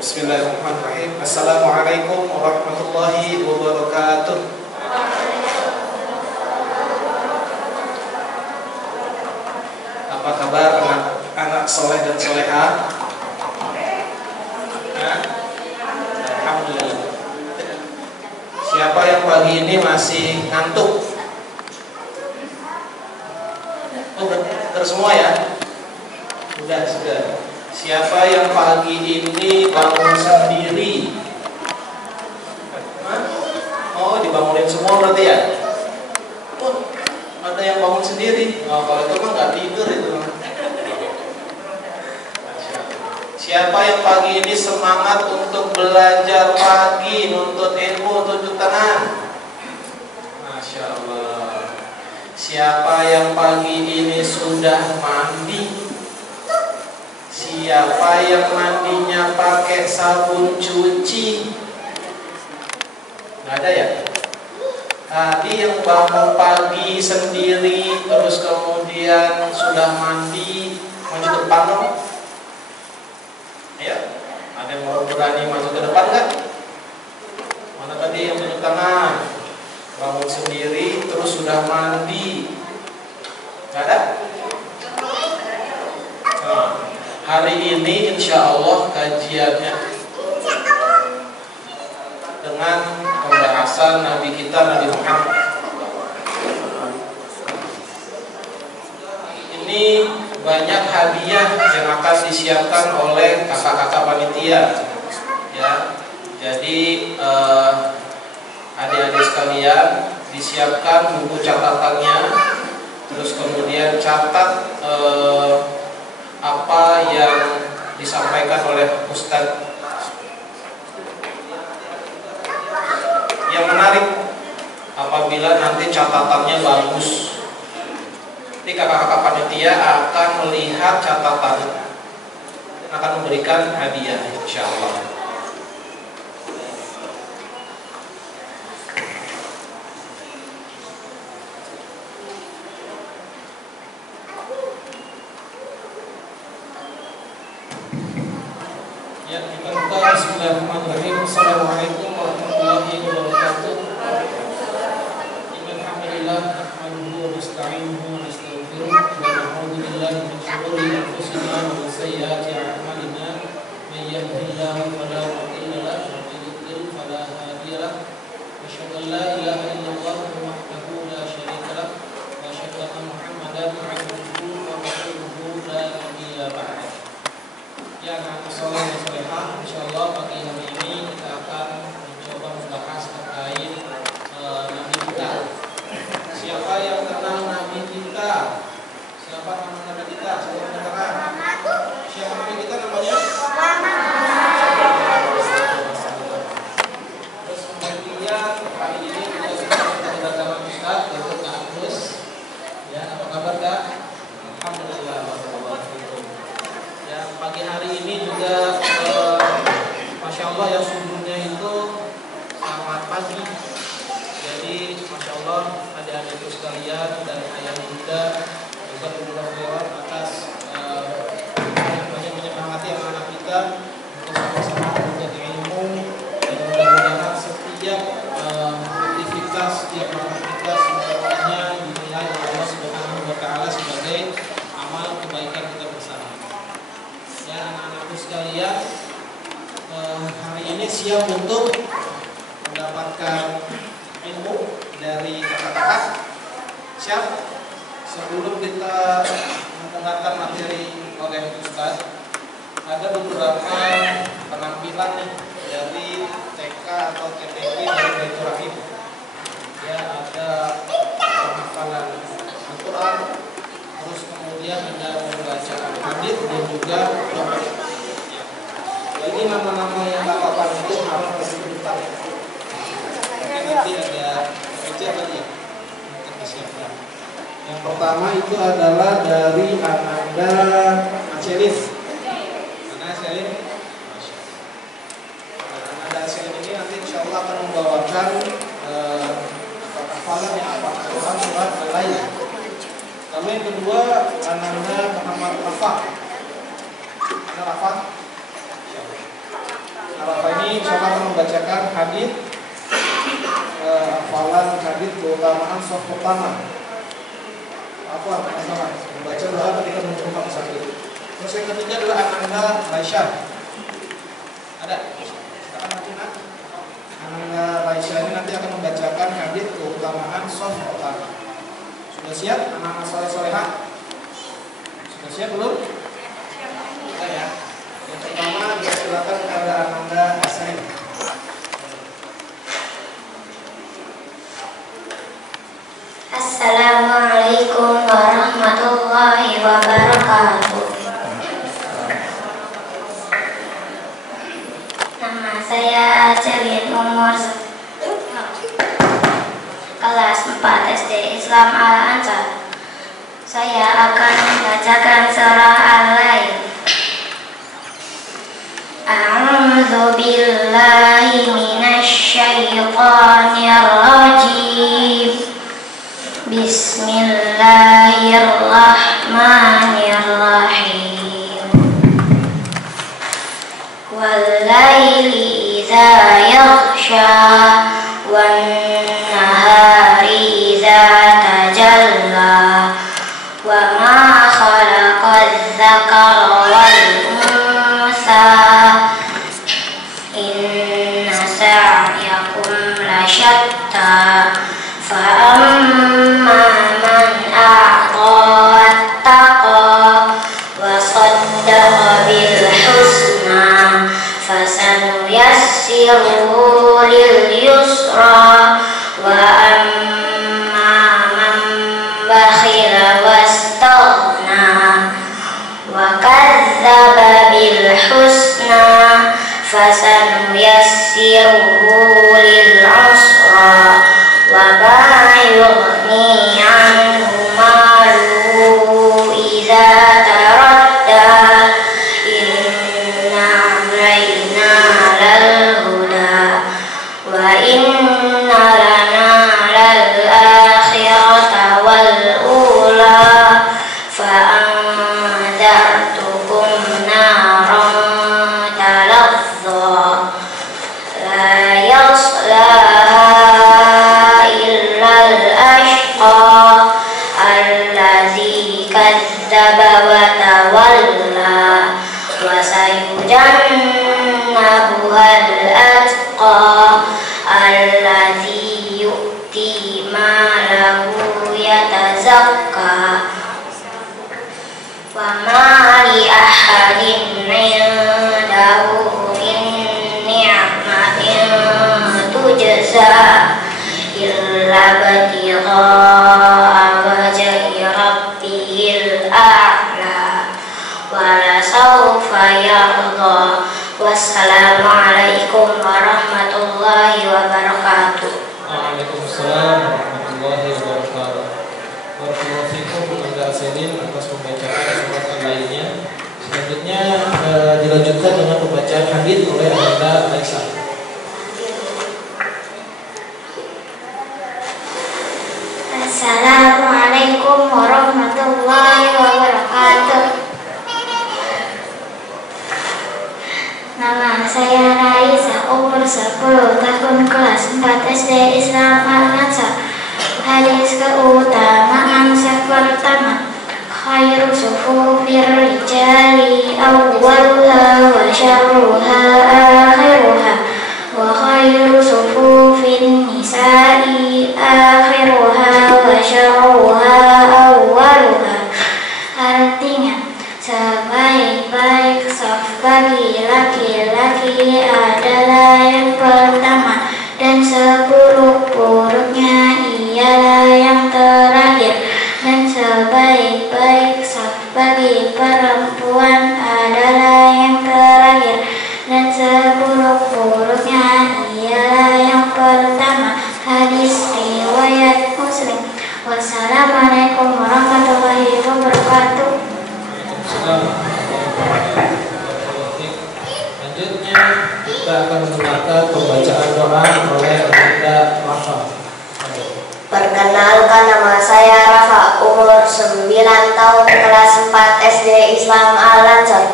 Bismillahirrahmanirrahim. Assalamualaikum warahmatullahi wabarakatuh. Apa kabar anak-anak soleh dan solehah? Alhamdulillah. Siapa yang pagi ini masih ngantuk? Oh, udah semua ya? Sudah. Siapa yang pagi ini bangun sendiri? Oh, dibangunin semua berarti ya? Oh, ada yang bangun sendiri. Oh, kalau itu mah nggak tidur itu. Siapa yang pagi ini semangat untuk belajar pagi, nuntut ilmu, tujuh tangan? Masya Allah. Siapa yang pagi ini sudah mandi? Siapa yang mandinya pakai sabun cuci? Nggak ada ya? Tadi yang bangun pagi sendiri, terus kemudian sudah mandi, maju ke depan dong. Ya, ada yang mau berani maju ke depan nggak? Mana tadi yang tunjuk tangan? Bangun sendiri, terus sudah mandi. Nggak ada? Nah, hari ini insya Allah kajiannya dengan pembahasan Nabi kita Nabi Muhammad. Ini banyak hadiah yang akan disiapkan oleh kakak-kakak panitia. Ya, jadi adik-adik sekalian disiapkan buku catatannya, terus kemudian catat apa yang disampaikan oleh Ustadz. Yang menarik apabila nanti catatannya bagus, nanti kakak-kakak panitia akan melihat catatan dan akan memberikan hadiah insyaallah. Ya, kita buka. Bismillahirrahmanirrahim. Assalamualaikum warahmatullahi wabarakatuh. Alhamdulillah, nahmaduhu wa nasta'inuhu wa nastaghfiruh wa na'udzu billahi min shururi anfusina wa min sayyiati a'malina. May yahdihillahu fala mudilla lahu wa may yudlil fala hadiya lahu. Asyhadu an la ilaha illallah wahdahu la syarika lahu wa asyhadu anna Muhammadan 'abduhu wa rasuluhu la nabiyya ba'dahu. Ya, anak soleh dan solehah, insyaallah pagi hari ini kita akan mencoba membahas terkait Nabi kita. Siapa yang kenal Nabi kita? Siapa nama Nabi kita? Siapa mengatakan? Siapa Nabi kita namanya? Terus kemudian hari ini kita sudah kedatangan Ustaz yaitu Kak Agus. Ya, apa kabar Kak? Alhamdulillah. Pagi hari ini juga Masya Allah ya, subuhnya itu sangat pagi. Jadi Masya Allah adik-adikku sekalian dan ayah bunda juga berdoa atas banyak menyemangati anak-anak kita untuk sama-sama belajar ilmu, dan mudah-mudahan setiap aktivitas setiap anak kita semuanya dinilai oleh Allah Subhanahu wa Ta'ala sebagai amal kebaikan kita bersama. Ya, anak-anakku sekalian, hari ini siap untuk mendapatkan ilmu dari kakak-kakak. Siap? Sebelum kita mendengarkan materi oleh Ustaz, ada beberapa penampilan nih dari TK atau TPI dari Baitur Rahim. Ya, ada penghafalan Al-Quran, terus kemudian ada membaca hadis dan juga doa. Jadi nama-nama yang kakak itu harus disebutkan. Mungkin nanti ada kerja tadi ya untuk disiapkan. Yang pertama itu adalah dari Ananda Acelin. Ananda Acelin. Ananda Acelin ini nanti insya Allah akan membawakan hafalan yang apa? Quran surat Al-Lail. Lalu yang kedua, Ananda Muhammad Rafa. Rafa. ini insya Allah akan membacakan hadis hafalan hadis keutamaan shaf pertama. Apa teman-teman? Membaca doa ketika menjenguk sakit. Terus yang ketiga adalah Ananda Raisya. Ada? Silakan maju nak. Ananda Raisya ini nanti akan membacakan hadis keutamaan shaf pertama. Sudah siap anak-anak soleh-solehah? Sudah siap belum? Sudah ya. Yang pertama silakan kepada Ananda Asri. Assalamualaikum warahmatullahi wabarakatuh. Nama saya Acelin, umur kelas 4 SD Islam Al-Ansar. Saya akan membacakan surah Al-Lail. A'udzu billahi minasy syaithanir rajim. Bismillahirrahmanirrahim. Wal-laili idza yaghsha wan-nahari idza tajalla wa ma khalaqadz-dzakara wal-untha inna sa'yakum lasyatta فأما من أعطى واتقى وصدق بالحسنى فسنيسره لليسرى وأما من بخل واستغنى وكذب بالحسنى فسنيسره للعسرى وما يغني عنه ماله إذا تردى إن علينا للهدى وإن لنا للآخرة والأولى فأنذرتكم نارا تلظى لا يصلاها الذي كذب وتولى وسيجنبها الأتقى الذي يؤتي ماله يتزكى وما لأحد عنده من نعمة تجزى إلا ابتغاء وجه ربه الأعلى ولسوف يرضى. Wassalamualaikum warahmatullahi wabarakatuh. Waalaikumsalam warahmatullahi wabarakatuh. Barakallahu fikum Anda Aselin atas pembacaan surat lainnya. Selanjutnya dilanjutkan dengan pembacaan hadis oleh Anda Aisyah. Assalamualaikum warahmatullahi wabarakatuh. Nama saya Raisa, umur 10 tahun, kelas 4 SD Islam Al-Ansar. Hadis keutamaan shaf pertama. Khairu sufufir rijali awwaluha wa syarruha akhiruha wa khairu sufufin nisa'i akhiruha wa syarruha awwaluha. Artinya, sebaik-baik shaf bagi laki-laki adalah yang pertama, dan seburuk-buruknya ialah yang terakhir, dan sebaik-baik shaf bagi perempuan adalah yang terakhir, dan seburuk-buruknya ialah yang pertama. Hadis riwayat Muslim. Wassalamualaikum warahmatullahi wabarakatuh. Selanjutnya kita akan mendengarkan pembacaan doa oleh Anda Rafa. Perkenalkan, nama saya Rafa, umur 9 tahun, kelas 4 SD Islam Al-Ansar.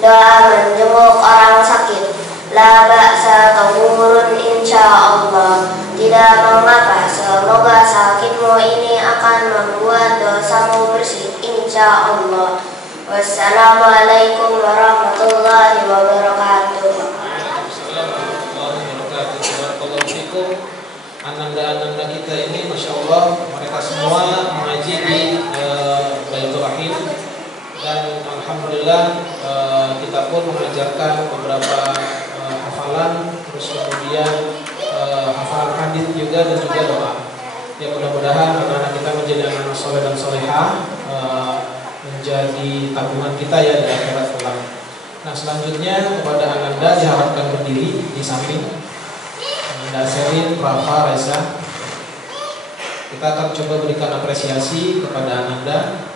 Doa menjenguk orang sakit. La ba'sa Assalamualaikum warahmatullahi wabarakatuh. Ananda-ananda kita ini, masya Allah, mereka semua mengaji di Baitur Rahim, dan alhamdulillah kita pun mengajarkan beberapa hafalan, terus kemudian hafalan hadis juga dan juga doa. Ya, mudah-mudahan anak-anak kita menjadi anak soleh dan solehah, menjadi tabungan kita ya di akhirat kelak. Nah, selanjutnya kepada Ananda diharapkan berdiri di samping Ananda Serin, Rafa, Reza. Kita akan coba berikan apresiasi kepada Ananda.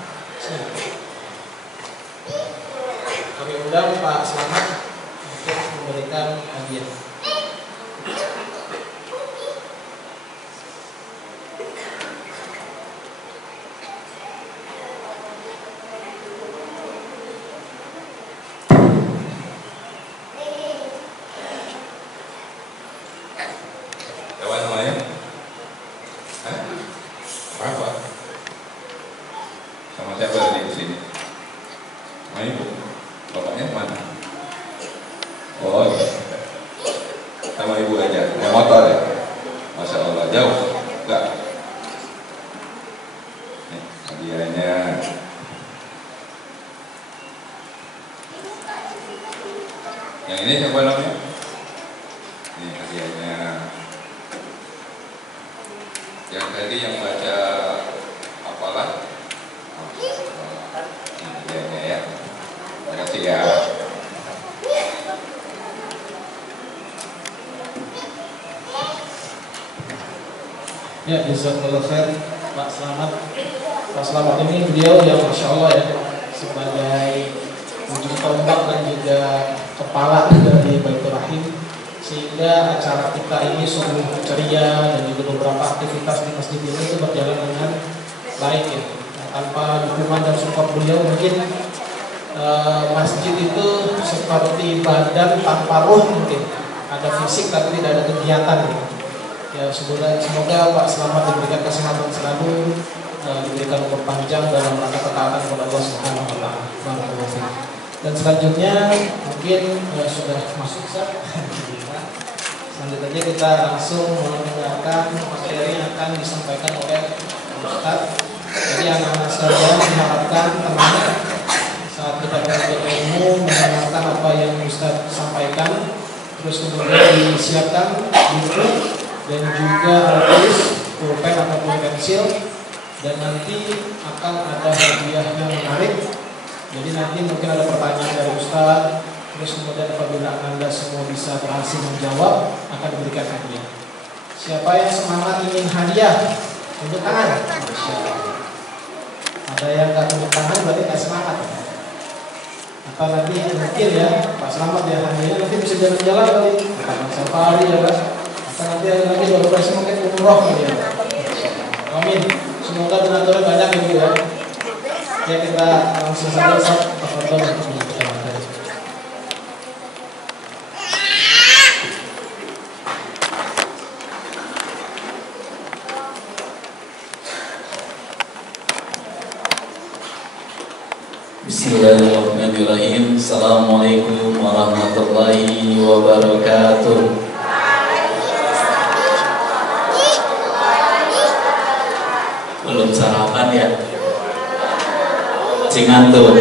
Kami undang Pak Selamat untuk memberikan hadiah. Yang ini siapa namanya? Ini hadiahnya. Yang tadi yang baca apalah? Ini hadiahnya ya. Terima kasih ya. Ya, jazakallahu khair Pak Selamat. Pak Selamat ini beliau yang masya Allah ya, sebagai ujung tombak dan juga kepala dari Baitur Rahim, sehingga acara kita ini sungguh ceria dan juga beberapa aktivitas di masjid ini itu berjalan dengan baik ya. Tanpa dukungan dan support beliau mungkin masjid itu seperti badan tanpa ruh, mungkin ada fisik tapi tidak ada kegiatan gitu. Ya, semoga Pak Selamat diberikan kesehatan selalu, diberikan umur panjang dalam rangka ketaatan kepada Allah Subhanahu wa taala. Dan selanjutnya mungkin sudah masuk Ustaz. Selanjutnya kita langsung mendengarkan materi yang akan disampaikan oleh Ustaz. Jadi anak-anak sekalian diharapkan tenang saat kita belajar ilmu, mendengarkan apa yang Ustaz sampaikan, terus kemudian disiapkan buku dan juga tulis, pulpen ataupun pensil, dan nanti akan ada hadiah yang menarik. Jadi nanti mungkin ada pertanyaan dari Ustaz, terus kemudian apabila Anda semua bisa berhasil menjawab, akan diberikan hadiah. Siapa yang semangat ingin hadiah? Tunjuk tangan. Ada yang nggak tunjuk tangan berarti nggak semangat. Atau nanti mungkin ya Pak Selamat ya, hadiahnya nanti bisa jalan-jalan kali, taman safari ya Pak. Atau nanti ada lagi beberapa mungkin umroh ya. Amin. Semoga donaturnya banyak ya Bu ya. Ya, kita langsung saja untuk kita materi. Bismillahirrahmanirrahim. Assalamualaikum warahmatullahi wabarakatuh. Belum sarapan ya? Ngantuk.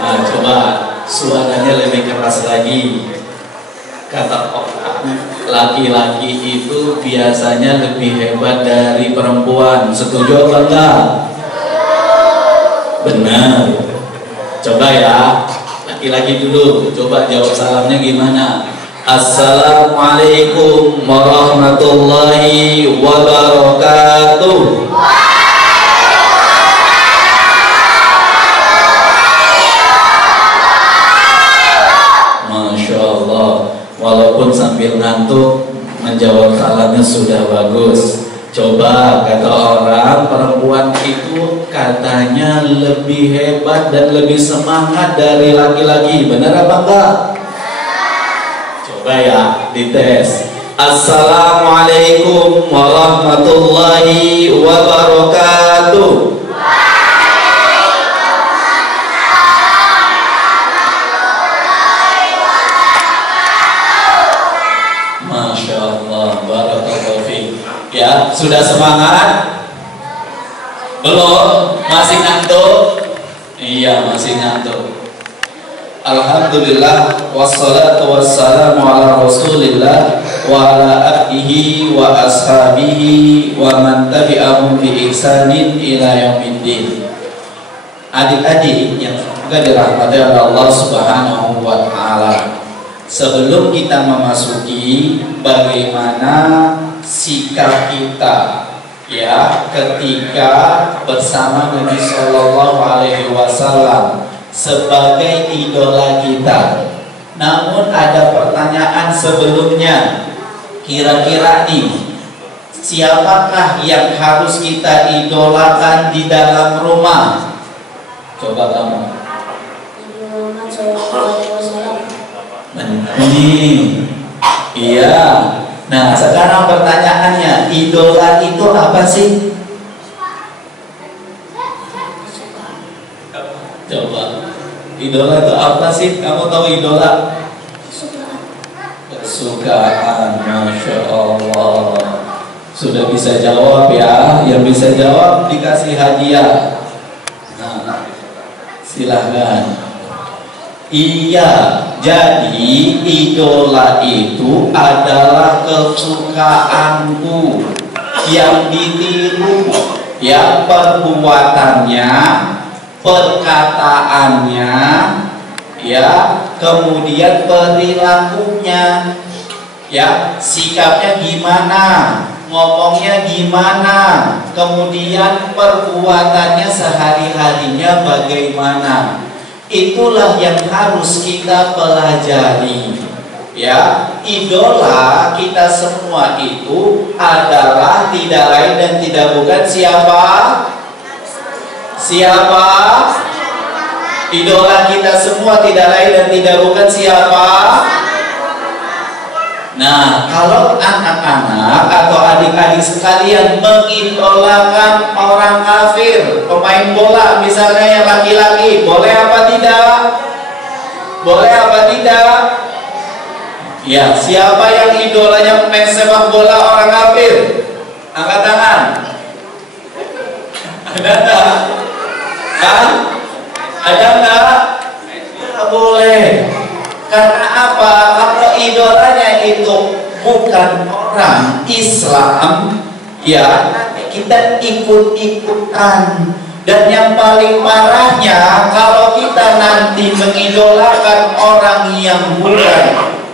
Nah, coba suaranya lebih keras lagi. Kata orang, laki-laki itu biasanya lebih hebat dari perempuan. Setuju atau enggak? Benar. Coba ya, laki-laki dulu. Coba jawab salamnya gimana? Assalamualaikum warahmatullahi wabarakatuh. Walaupun sambil ngantuk, menjawab salamnya sudah bagus. Coba, kata orang, perempuan itu katanya lebih hebat dan lebih semangat dari laki-laki. Benar apa enggak? Coba ya, dites. Assalamualaikum warahmatullahi wabarakatuh. sudah semangat? Belum? Masih ngantuk? Iya, masih ngantuk. Alhamdulillah, wassalatu wassalamu ala rasulillah wa ala alihi wa ashabihi wa man tabi'ahum bi ihsanin ila yaumiddin. Adik-adik yang semoga dirahmati oleh Allah Subhanahu wa taala. Sebelum kita memasuki bagaimana sikap kita ya ketika bersama Nabi Sallallahu Alaihi Wasallam sebagai idola kita. Namun ada pertanyaan sebelumnya. Kira-kira nih, siapakah yang harus kita idolakan di dalam rumah? Coba kamu. Iya. Nah, sekarang pertanyaannya, idola itu apa sih? Coba. Idola itu apa sih? Kamu tahu idola? Kesukaan. Masya Allah. Sudah bisa jawab ya. Yang bisa jawab dikasih hadiah. Nah, silahkan. Iya, jadi idola itu adalah kesukaanku yang ditiru, yang perbuatannya, perkataannya, ya, kemudian perilakunya, ya, sikapnya gimana, ngomongnya gimana, kemudian perbuatannya sehari-harinya bagaimana. Itulah yang harus kita pelajari. Ya, idola kita semua itu adalah tidak lain dan tidak bukan siapa? Siapa? Idola kita semua tidak lain dan tidak bukan siapa? Nah, kalau anak-anak atau adik-adik sekalian mengidolakan orang kafir, pemain bola misalnya yang laki-laki, boleh apa tidak? Boleh apa tidak? Ya, siapa yang idolanya pemain sepak bola orang kafir? Angkat tangan. Ada enggak? Kan? Ada enggak? Tidak boleh. Karena apa? Kalau idolanya itu bukan orang Islam, ya kita ikut-ikutan. Dan yang paling parahnya, kalau kita nanti mengidolakan orang yang bukan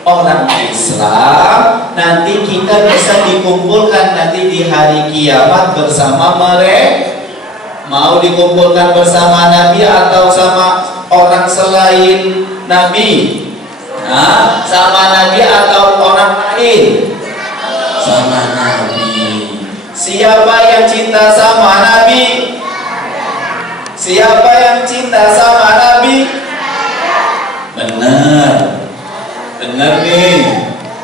orang Islam, nanti kita bisa dikumpulkan nanti di hari kiamat bersama mereka. Mau dikumpulkan bersama Nabi atau sama orang selain Nabi? Nah, sama Nabi atau orang lain? Sama Nabi. Siapa yang cinta sama Nabi? Siapa yang cinta sama Nabi? Benar. Benar nih.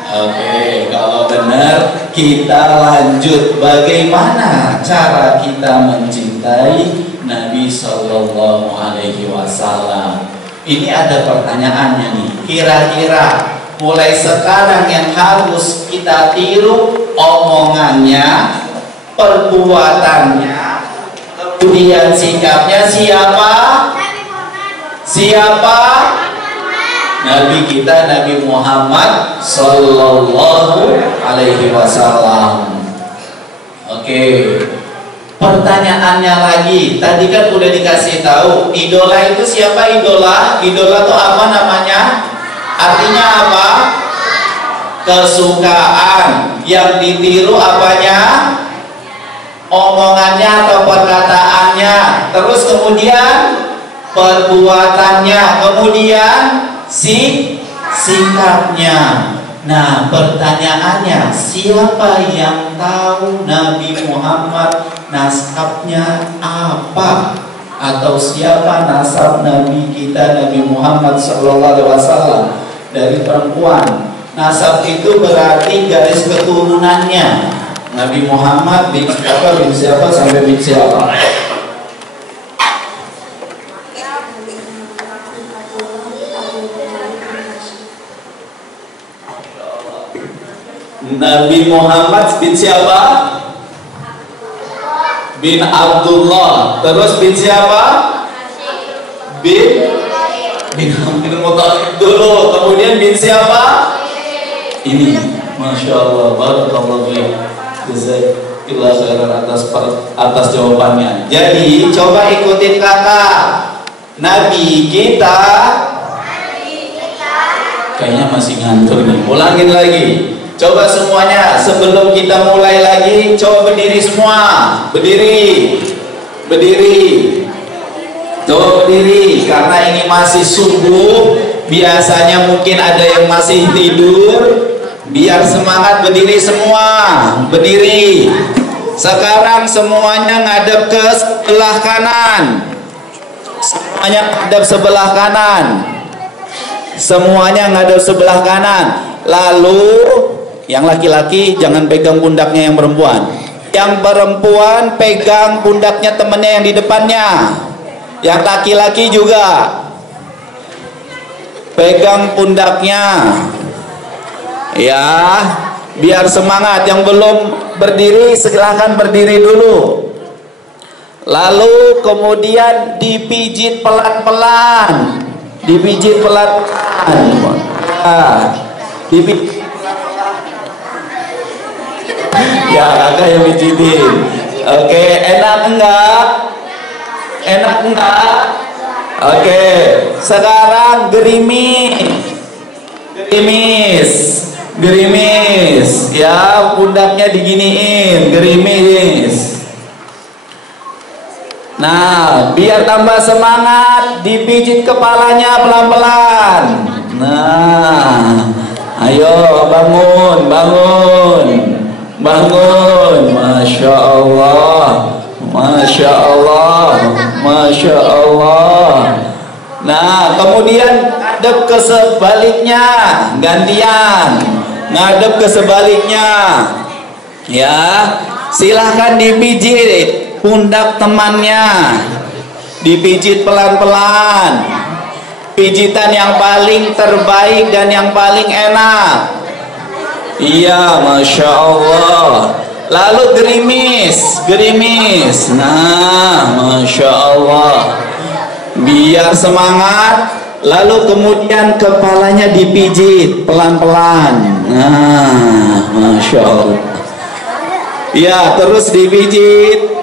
Oke, kalau benar kita lanjut. Bagaimana cara kita mencintai Nabi Sallallahu Alaihi Wasallam? Ini ada pertanyaannya nih. Kira-kira mulai sekarang yang harus kita tiru omongannya, perbuatannya, kemudian sikapnya siapa? Siapa? Nabi kita, Nabi Muhammad Sallallahu Alaihi Wasallam. Oke. Pertanyaannya lagi, tadi kan udah dikasih tahu, idola itu siapa idola? Idola itu apa namanya? Artinya apa? Kesukaan. Yang ditiru apanya? Omongannya atau perkataannya. Terus kemudian perbuatannya. Kemudian sikapnya. Nah, pertanyaannya, siapa yang tahu Nabi Muhammad nasabnya apa? Atau siapa nasab Nabi kita, Nabi Muhammad SAW? Dari perempuan. Nasab itu berarti garis keturunannya. Nabi Muhammad bin siapa sampai bin siapa? Nabi Muhammad bin siapa? bin Abdullah. Terus bin siapa? Bin Abdul Muthalib dulu. Kemudian bin siapa? Ini. Masya Allah. Barakallahu fiik. Jazakallahu khairan atas jawabannya. Jadi coba ikutin kakak. Nabi kita kayaknya masih ngantuk nih. Ulangin lagi. Coba semuanya sebelum kita mulai lagi, coba berdiri semua. Berdiri. Coba berdiri karena ini masih subuh. Biasanya mungkin ada yang masih tidur. Biar semangat, berdiri semua. Berdiri. Sekarang semuanya ngadep ke sebelah kanan. Semuanya ngadep sebelah kanan. Semuanya ngadep sebelah kanan. Lalu yang laki-laki jangan pegang pundaknya yang perempuan. Yang perempuan pegang pundaknya temennya yang di depannya. Yang laki-laki juga pegang pundaknya. Ya, biar semangat. Yang belum berdiri silahkan berdiri dulu. Lalu kemudian dipijit pelan-pelan. Dipijit pelan-pelan. Dipijit. Ya, kakak yang pijitin. Oke, enak enggak? Enak enggak? Oke, sekarang gerimis, ya, pundaknya diginiin, gerimis. Nah, biar tambah semangat, dipijit kepalanya pelan-pelan. Nah, ayo bangun. Masya Allah. Nah, kemudian ngadep ke sebaliknya, gantian. Ngadep ke sebaliknya. Ya, silahkan dipijit pundak temannya. Dipijit pelan-pelan. Pijitan yang paling terbaik dan yang paling enak. Iya, Masya Allah. Lalu gerimis. Nah, Masya Allah. Biar semangat. Lalu kemudian kepalanya dipijit pelan-pelan. Nah, Masya Allah. Ya, terus dipijit.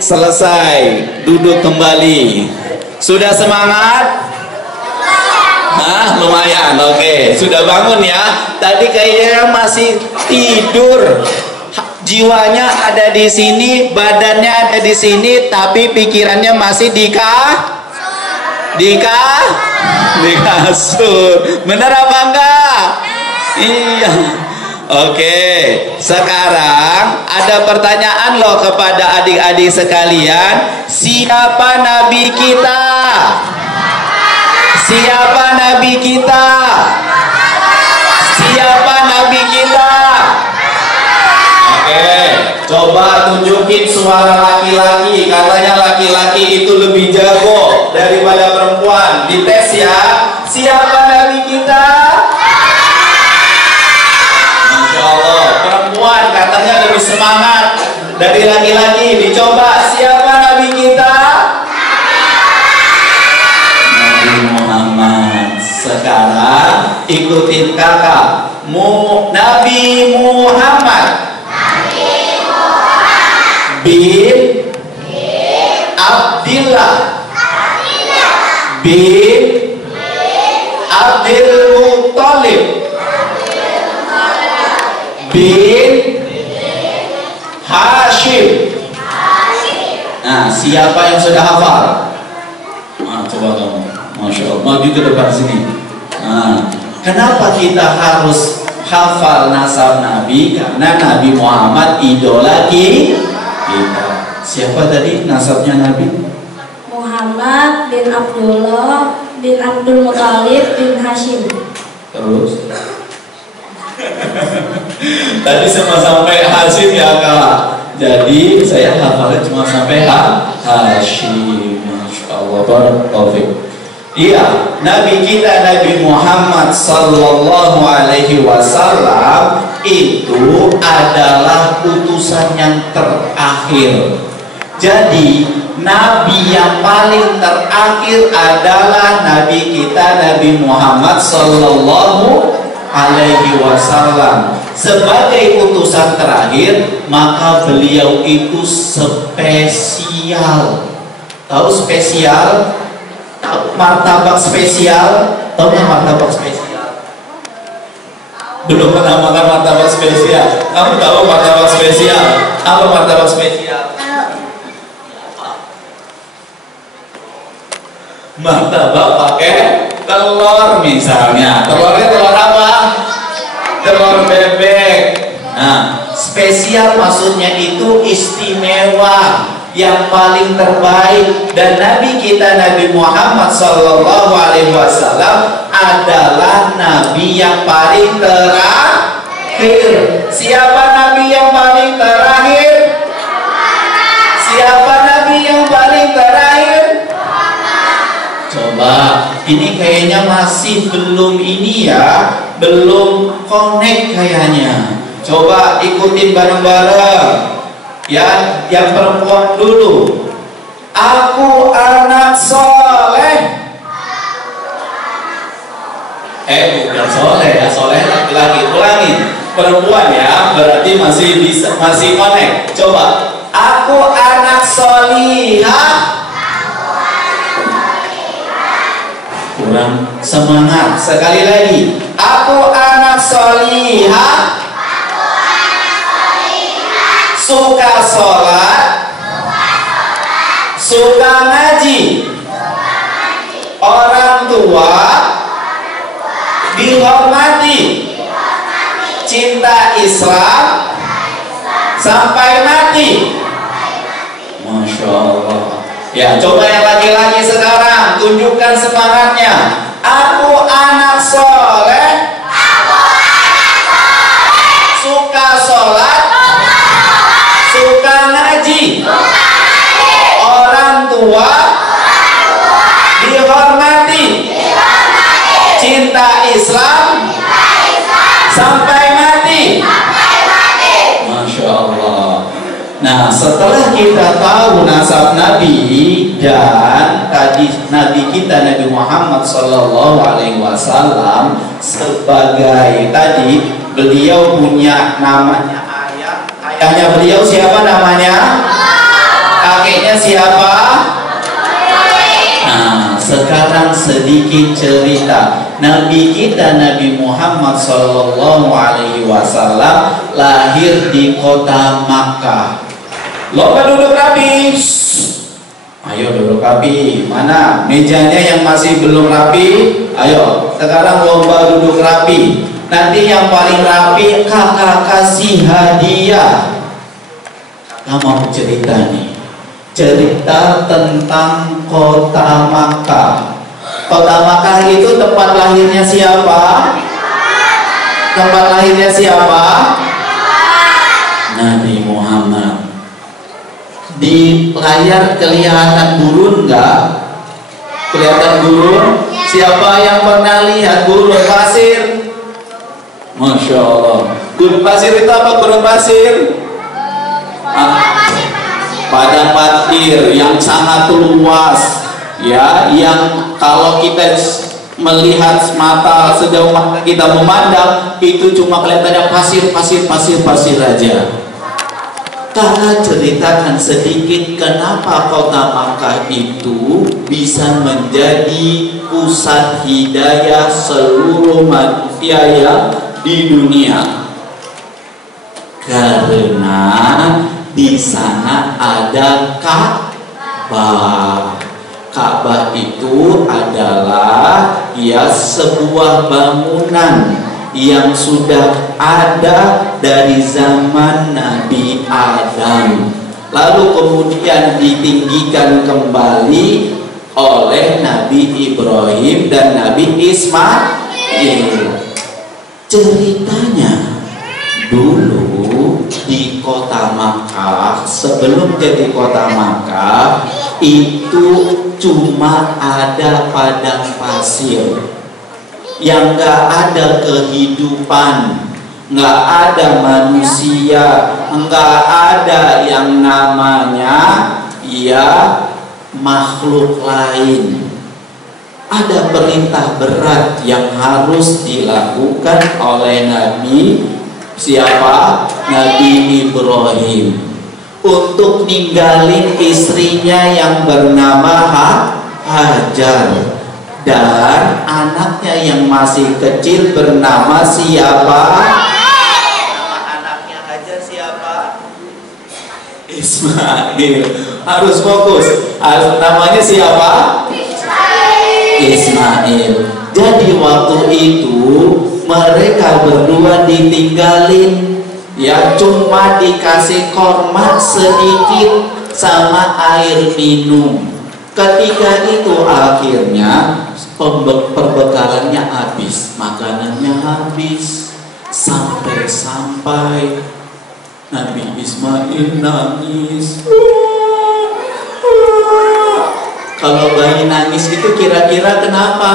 Selesai. Duduk kembali. Sudah semangat? Nah, lumayan. Oke, sudah bangun ya. Tadi kayaknya masih tidur. Jiwanya ada di sini, badannya ada di sini, tapi pikirannya masih di kasur. Bener apa enggak? Iya. Oke, sekarang ada pertanyaan loh kepada adik-adik sekalian. Siapa nabi kita? Siapa nabi kita? Siapa nabi kita? Oke, coba tunjukin suara laki-laki. Katanya laki-laki itu lebih jago daripada perempuan. Dites ya. Siapa nabi kita? Masya Allah. Perempuan katanya lebih semangat dari laki-laki. Dicoba, siapa nabi kita? Sekarang ikutin kakak. Nabi Muhammad bin Abdillah bin Abdul Muthalib bin Hashim. Nah, siapa yang sudah hafal? Nah, coba kamu. Masya Allah, maju ke depan sini. Nah, kenapa kita harus hafal nasab Nabi? Karena Nabi Muhammad idola kita. Siapa tadi nasabnya Nabi? Muhammad bin Abdullah bin Abdul Muthalib bin Hashim. Terus? Tadi sampai Hashim ya kak. Jadi saya hafalnya cuma sampai Hashim. Masya Allah, barakallahu. Iya, Nabi kita Nabi Muhammad sallallahu alaihi wasallam itu adalah utusan yang terakhir. Jadi Nabi yang paling terakhir adalah Nabi kita, Nabi Muhammad Sallallahu Alaihi Wasallam. Sebagai utusan terakhir, maka beliau itu spesial. Tahu spesial? Tahu martabak spesial? Tahu nggak martabak spesial? Belum pernah makan martabak spesial? Kamu tahu martabak spesial? Apa martabak spesial? Martabak pakai telur misalnya. Telurnya telur apa? Telur bebek. Nah, spesial maksudnya itu istimewa, yang paling terbaik. Dan Nabi kita, Nabi Muhammad Sallallahu Alaihi Wasallam adalah Nabi yang paling terakhir. Siapa Nabi yang paling terakhir? Siapa Nabi yang paling terakhir? Coba, ini kayaknya masih belum ini ya, belum connect kayaknya. Coba ikutin bareng-bareng. Ya, yang perempuan dulu. Aku anak soleh. Bukan soleh ya, soleh laki-laki. Ulangin, perempuan ya, berarti masih connect. Coba, aku anak solihah. Kurang semangat. Sekali lagi, aku anak solihah, suka sholat, suka ngaji, orang tua dihormati, cinta Islam sampai mati. Masya Allah. Ya, coba yang laki-laki sekarang, tunjukkan semangatnya. Aku anak soleh, suka sholat, suka ngaji, orang tua dihormati, cinta Islam sampai mati. Masya Allah. Nah, setelah kita tahu nasab Nabi dan tadi Nabi kita Nabi Muhammad Sallallahu Alaihi Wasallam, sebagai tadi beliau punya namanya ayah. Ayahnya beliau siapa namanya? Kakeknya siapa? Nah, sekarang sedikit cerita. Nabi kita Nabi Muhammad Sallallahu Alaihi Wasallam lahir di kota Makkah. Lomba duduk rapi. Ayo duduk rapi. Mana mejanya yang masih belum rapi? Ayo, sekarang lomba duduk rapi. Nanti yang paling rapi kakak kasih hadiah. Kamu mau cerita nih, cerita tentang kota Makkah. Kota Makkah itu tempat lahirnya siapa? Tempat lahirnya siapa? Nabi Muhammad. Di layar kelihatan gurun nggak? Kelihatan gurun? Siapa yang pernah lihat gurun pasir? Masya Allah. Gurun pasir itu apa? Gurun pasir? Padang pasir yang sangat luas, ya, yang kalau kita melihat mata sejauh mata kita memandang itu cuma kelihatannya pasir aja. Kakak ceritakan sedikit kenapa kota Makkah itu bisa menjadi pusat hidayah seluruh manusia yang di dunia. Karena di sana ada Ka'bah. Ka'bah itu adalah ya sebuah bangunan yang sudah ada dari zaman Nabi Adam, lalu kemudian ditinggikan kembali oleh Nabi Ibrahim dan Nabi Ismail. Ceritanya dulu di kota Makkah, sebelum jadi kota Makkah itu cuma ada padang pasir, yang gak ada kehidupan. nggak ada manusia, nggak ada yang namanya ya makhluk lain. Ada perintah berat yang harus dilakukan oleh Nabi siapa? Nabi Ibrahim untuk ninggalin istrinya yang bernama Hajar dan anaknya yang masih kecil bernama siapa? Nama anaknya Hajar siapa? Ismail. Harus fokus. Namanya siapa? Ismail. Jadi waktu itu mereka berdua ditinggalin, ya cuma dikasih korma sedikit sama air minum. Ketika itu akhirnya perbekalannya habis, makanannya habis, sampai Nabi Ismail nangis. Kalau bayi nangis itu kira-kira kenapa?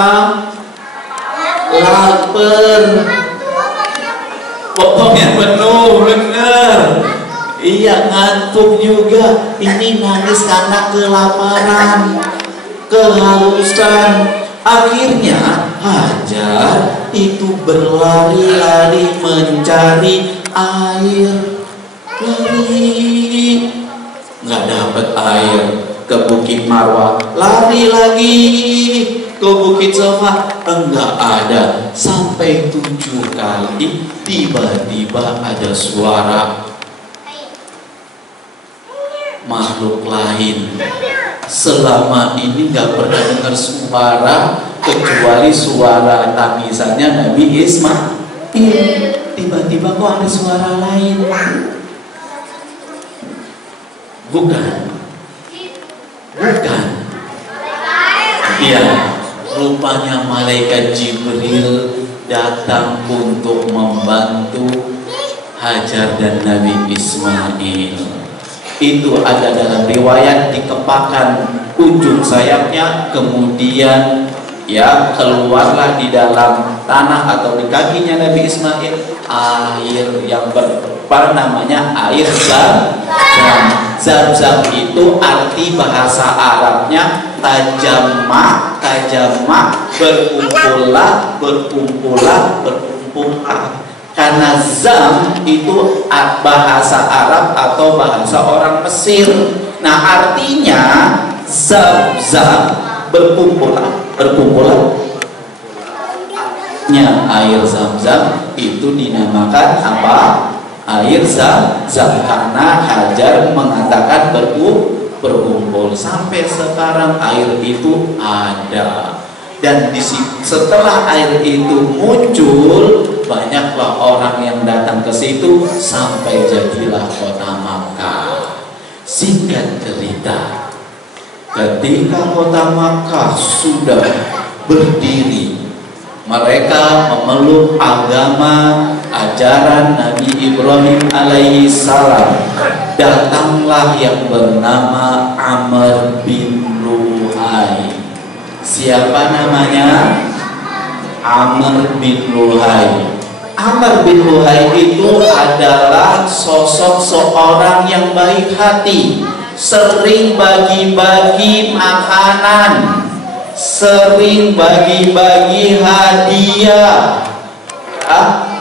Lapar. Pokoknya penuh, bener. Iya, ngantuk juga. Ini nangis karena kelaparan, kehausan. Akhirnya Hajar itu berlari-lari mencari air. Lari, nggak dapat air. Ke Bukit Marwah, lari lagi ke Bukit Safa, enggak ada. Sampai 7 kali tiba-tiba ada suara makhluk lain. Selama ini nggak pernah dengar suara kecuali suara tangisannya Nabi Ismail. Tiba-tiba kok ada suara lain? Bukan. Iya, rupanya malaikat Jibril datang untuk membantu Hajar dan Nabi Ismail. Itu ada dalam riwayat, dikepakkan ujung sayapnya, kemudian ya keluarlah di dalam tanah atau di kakinya Nabi Ismail air yang namanya air Zam-Zam. Itu arti bahasa Arabnya tajamma, berkumpulah. Karena zam itu bahasa Arab atau bahasa orang Mesir. Nah artinya Zam-Zam berkumpulah. Air Zam-Zam itu dinamakan apa? Air Zam-Zam karena Hajar mengatakan berkumpul. Sampai sekarang air itu ada. Dan setelah air itu muncul, banyaklah orang yang datang ke situ sampai jadilah kota Makkah. Singkat cerita, ketika kota Makkah sudah berdiri, mereka memeluk agama ajaran Nabi Ibrahim alaihi salam. Datanglah yang bernama Amr bin Luhai. Siapa namanya? Amr bin Luhai. Amr bin Luhai itu adalah sosok seorang yang baik hati, sering bagi-bagi makanan, sering bagi-bagi hadiah.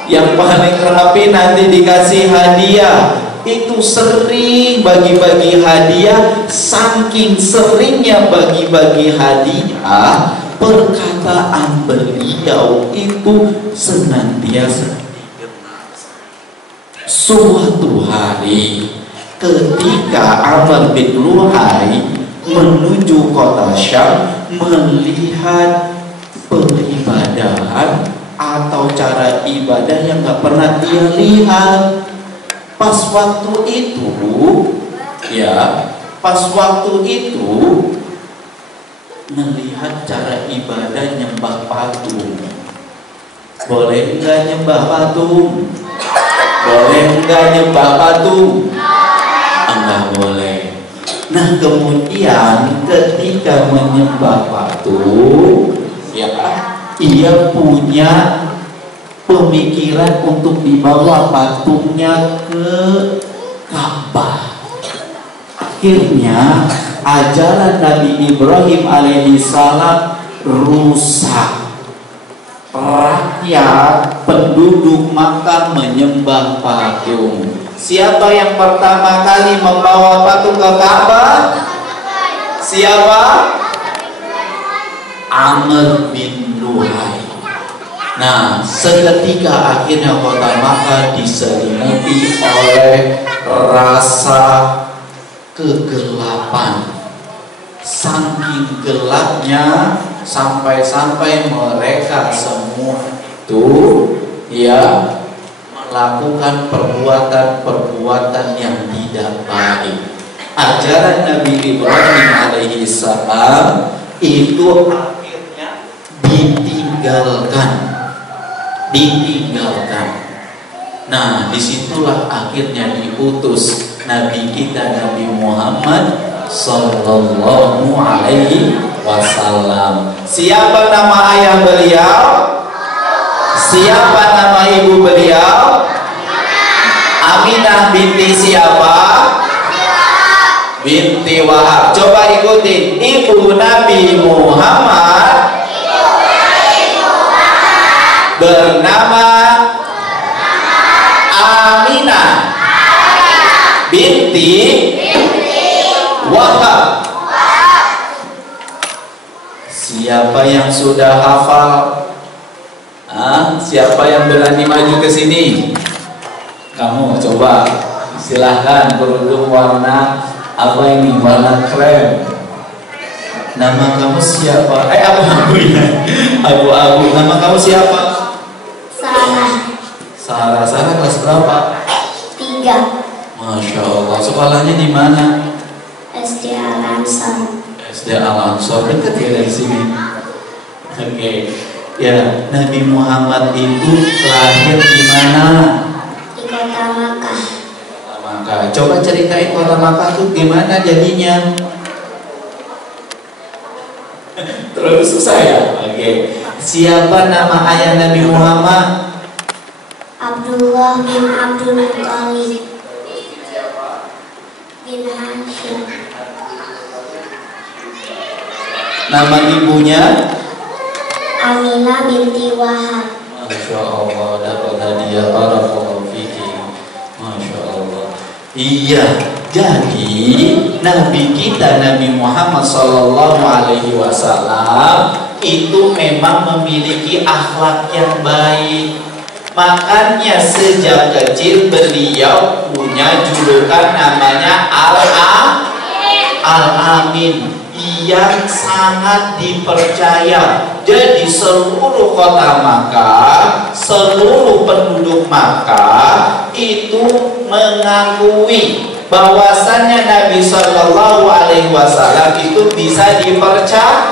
Yang paling rapi nanti dikasih hadiah. Itu sering bagi-bagi hadiah. Saking seringnya bagi-bagi hadiah, perkataan beliau itu senantiasa. Suatu hari ketika Amr bin Luhai menuju kota Syam melihat peribadahan atau cara ibadah yang gak pernah dia lihat. Pas waktu itu melihat cara ibadah nyembah patung. Boleh nggak nyembah patung? Boleh nggak nyembah patung? Enggak boleh. Nah kemudian ketika menyembah patung, ya ia punya pemikiran untuk dibawa patungnya ke Ka'bah. Akhirnya ajaran Nabi Ibrahim alaihissalam rusak. Rakyat penduduk Makkah menyembah patung. Siapa yang pertama kali membawa patung ke Ka'bah? Siapa? Amr bin Luhai. Nah, seketika akhirnya kota Makkah diselimuti oleh rasa kegelapan. Saking gelapnya sampai-sampai mereka semua itu ya melakukan perbuatan-perbuatan yang tidak baik. Ajaran Nabi Ibrahim alaihissalam itu akhirnya ditinggalkan. Nah, disitulah akhirnya diutus Nabi kita Nabi Muhammad Sallallahu Alaihi Wasallam. Siapa nama ayah beliau? Siapa nama ibu beliau? Aminah binti siapa? Binti Wahab. Coba ikutin. Ibu Nabi Muhammad bernama Aminah binti Wahab. Siapa yang sudah hafal? Siapa yang berani maju ke sini? Kamu coba, silahkan. Kerudung warna apa ini? Warna krem. Nama kamu siapa? Abu-abu ya. Abu-abu. Nama kamu siapa? Sarah. Sarah kelas berapa? 3. Masya Allah. Sekolahnya di mana? SD Al-Ansor. SD Al-Ansor, dekat ya dari sini. Oke. Ya, Nabi Muhammad itu lahir di mana? Di kota Makkah. Makkah. Coba ceritain kota Makkah itu gimana jadinya? Terlalu susah ya? Oke. Siapa nama ayah Nabi Muhammad? Abdullah bin Abdul Muthalib bin Hashim. Nama ibunya? Aminah binti Wahab. Masya Allah, dapat hadiah barakallahu fiki. Masya Allah. Iya, jadi Nabi kita Nabi Muhammad Sallallahu Alaihi Wasallam itu memang memiliki akhlak yang baik. Makanya sejak kecil beliau punya julukan namanya Al-Amin, yang sangat dipercaya. Jadi seluruh kota Makkah, seluruh penduduk Makkah itu mengakui bahwasannya Nabi Shallallahu Alaihi Wasallam itu bisa dipercaya.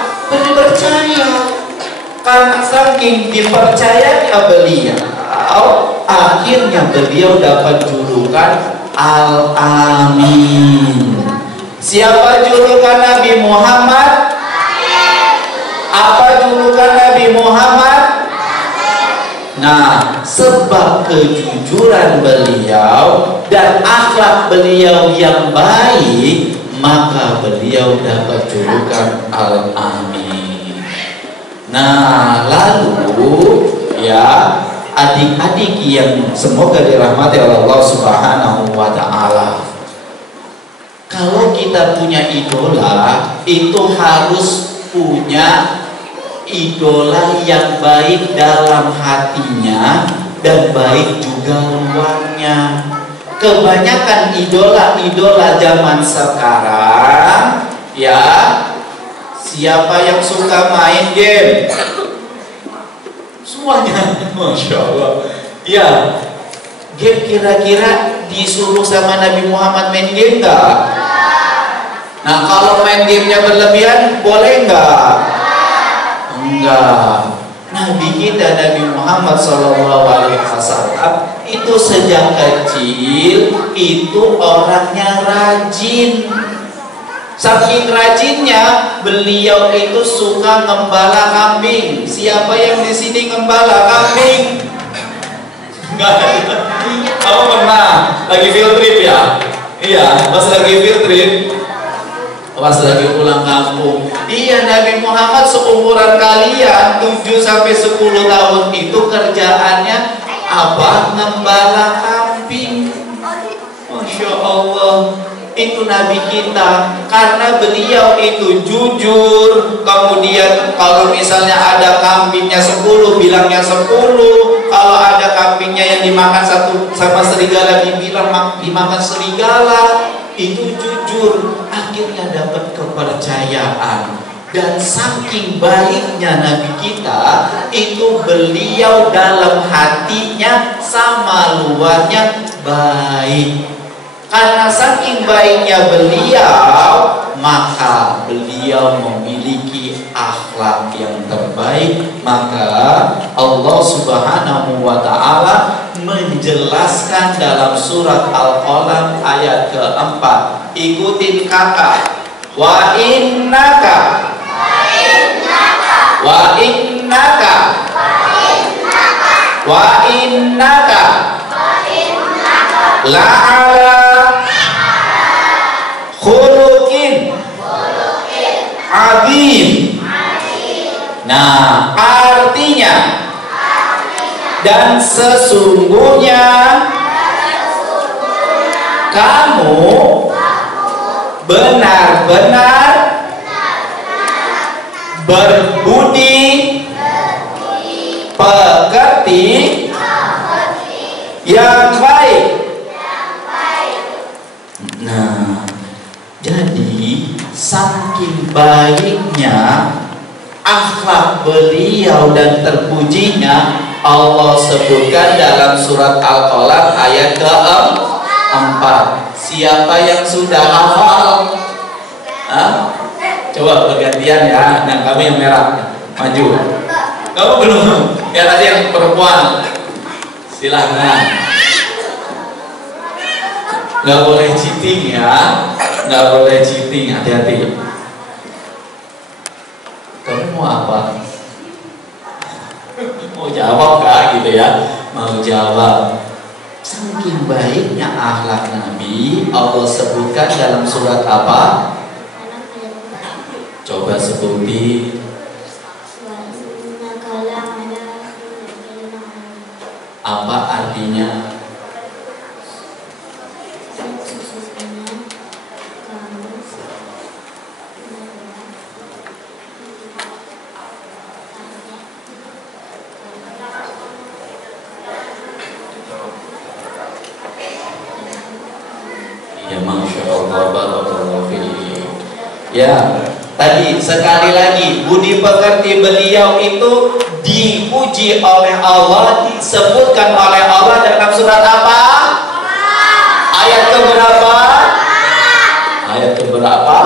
Karena saking dipercayanya beliau, akhirnya beliau dapat julukan Al-Amin. Siapa julukan Nabi Muhammad? Apa julukan Nabi Muhammad? Nah, sebab kejujuran beliau dan akhlak beliau yang baik, maka beliau dapat julukan Al-Amin. Nah, lalu ya adik-adik yang semoga dirahmati oleh Allah Subhanahu wa Ta'ala, kalau kita punya idola, itu harus punya idola yang baik dalam hatinya dan baik juga luarnya. Kebanyakan idola-idola zaman sekarang, ya, siapa yang suka main game? Semuanya, Masya Allah. Ya, game kira-kira disuruh sama Nabi Muhammad main game nggak? Nah, kalau main gamenya berlebihan, boleh nggak? Enggak. Nabi kita Nabi Muhammad SAW itu sejak kecil itu orangnya rajin. Saking rajinnya beliau itu suka ngembala kambing. Siapa yang di sini ngembala kambing? Kamu pernah lagi field trip ya? Iya, pas lagi field trip, pas lagi pulang kampung. Iya, Nabi Muhammad seumuran kalian 7-10 tahun itu kerjaannya apa? Ngembala kambing. Masya Allah. Itu Nabi kita, karena beliau itu jujur. Kemudian kalau misalnya ada kambingnya 10, bilangnya 10. Kalau ada kambingnya yang dimakan satu sama serigala, dibilang dimakan serigala. Itu jujur, akhirnya dapat kepercayaan. Dan saking baiknya Nabi kita, itu beliau dalam hatinya sama luarnya baik. Karena saking baiknya beliau, maka beliau memiliki akhlak yang terbaik. Maka Allah Subhanahu wa ta'ala menjelaskan dalam surat Al-Qalam ayat keempat. Ikutin kakak. Wa innaka wa innaka wa innaka la'ala khuluqin azim. Nah, artinya dan sesungguhnya kamu benar-benar berbudi pekerti yang baik. Nah, jadi saking baiknya akhlak beliau dan terpujinya, Allah sebutkan dalam surat Al-Qalam ayat ke-4. Siapa yang sudah hafal? Coba bergantian ya. Nah, kamu yang merah, maju. Kamu belum? Ya, tadi yang perempuan. Silahkan. Nggak boleh cheating ya, nggak boleh cheating, hati-hati. Kamu mau apa? Mau jawab gak gitu ya? Mau jawab. Saking baiknya akhlak Nabi, Allah sebutkan dalam surat apa? Coba sebutin. Apa artinya? Ya, Masya Allah, barakallahu fiik. Ya, tadi sekali lagi budi pekerti beliau itu dipuji oleh Allah, disebutkan oleh Allah dalam surat apa? Ayat keberapa? Ayat keberapa?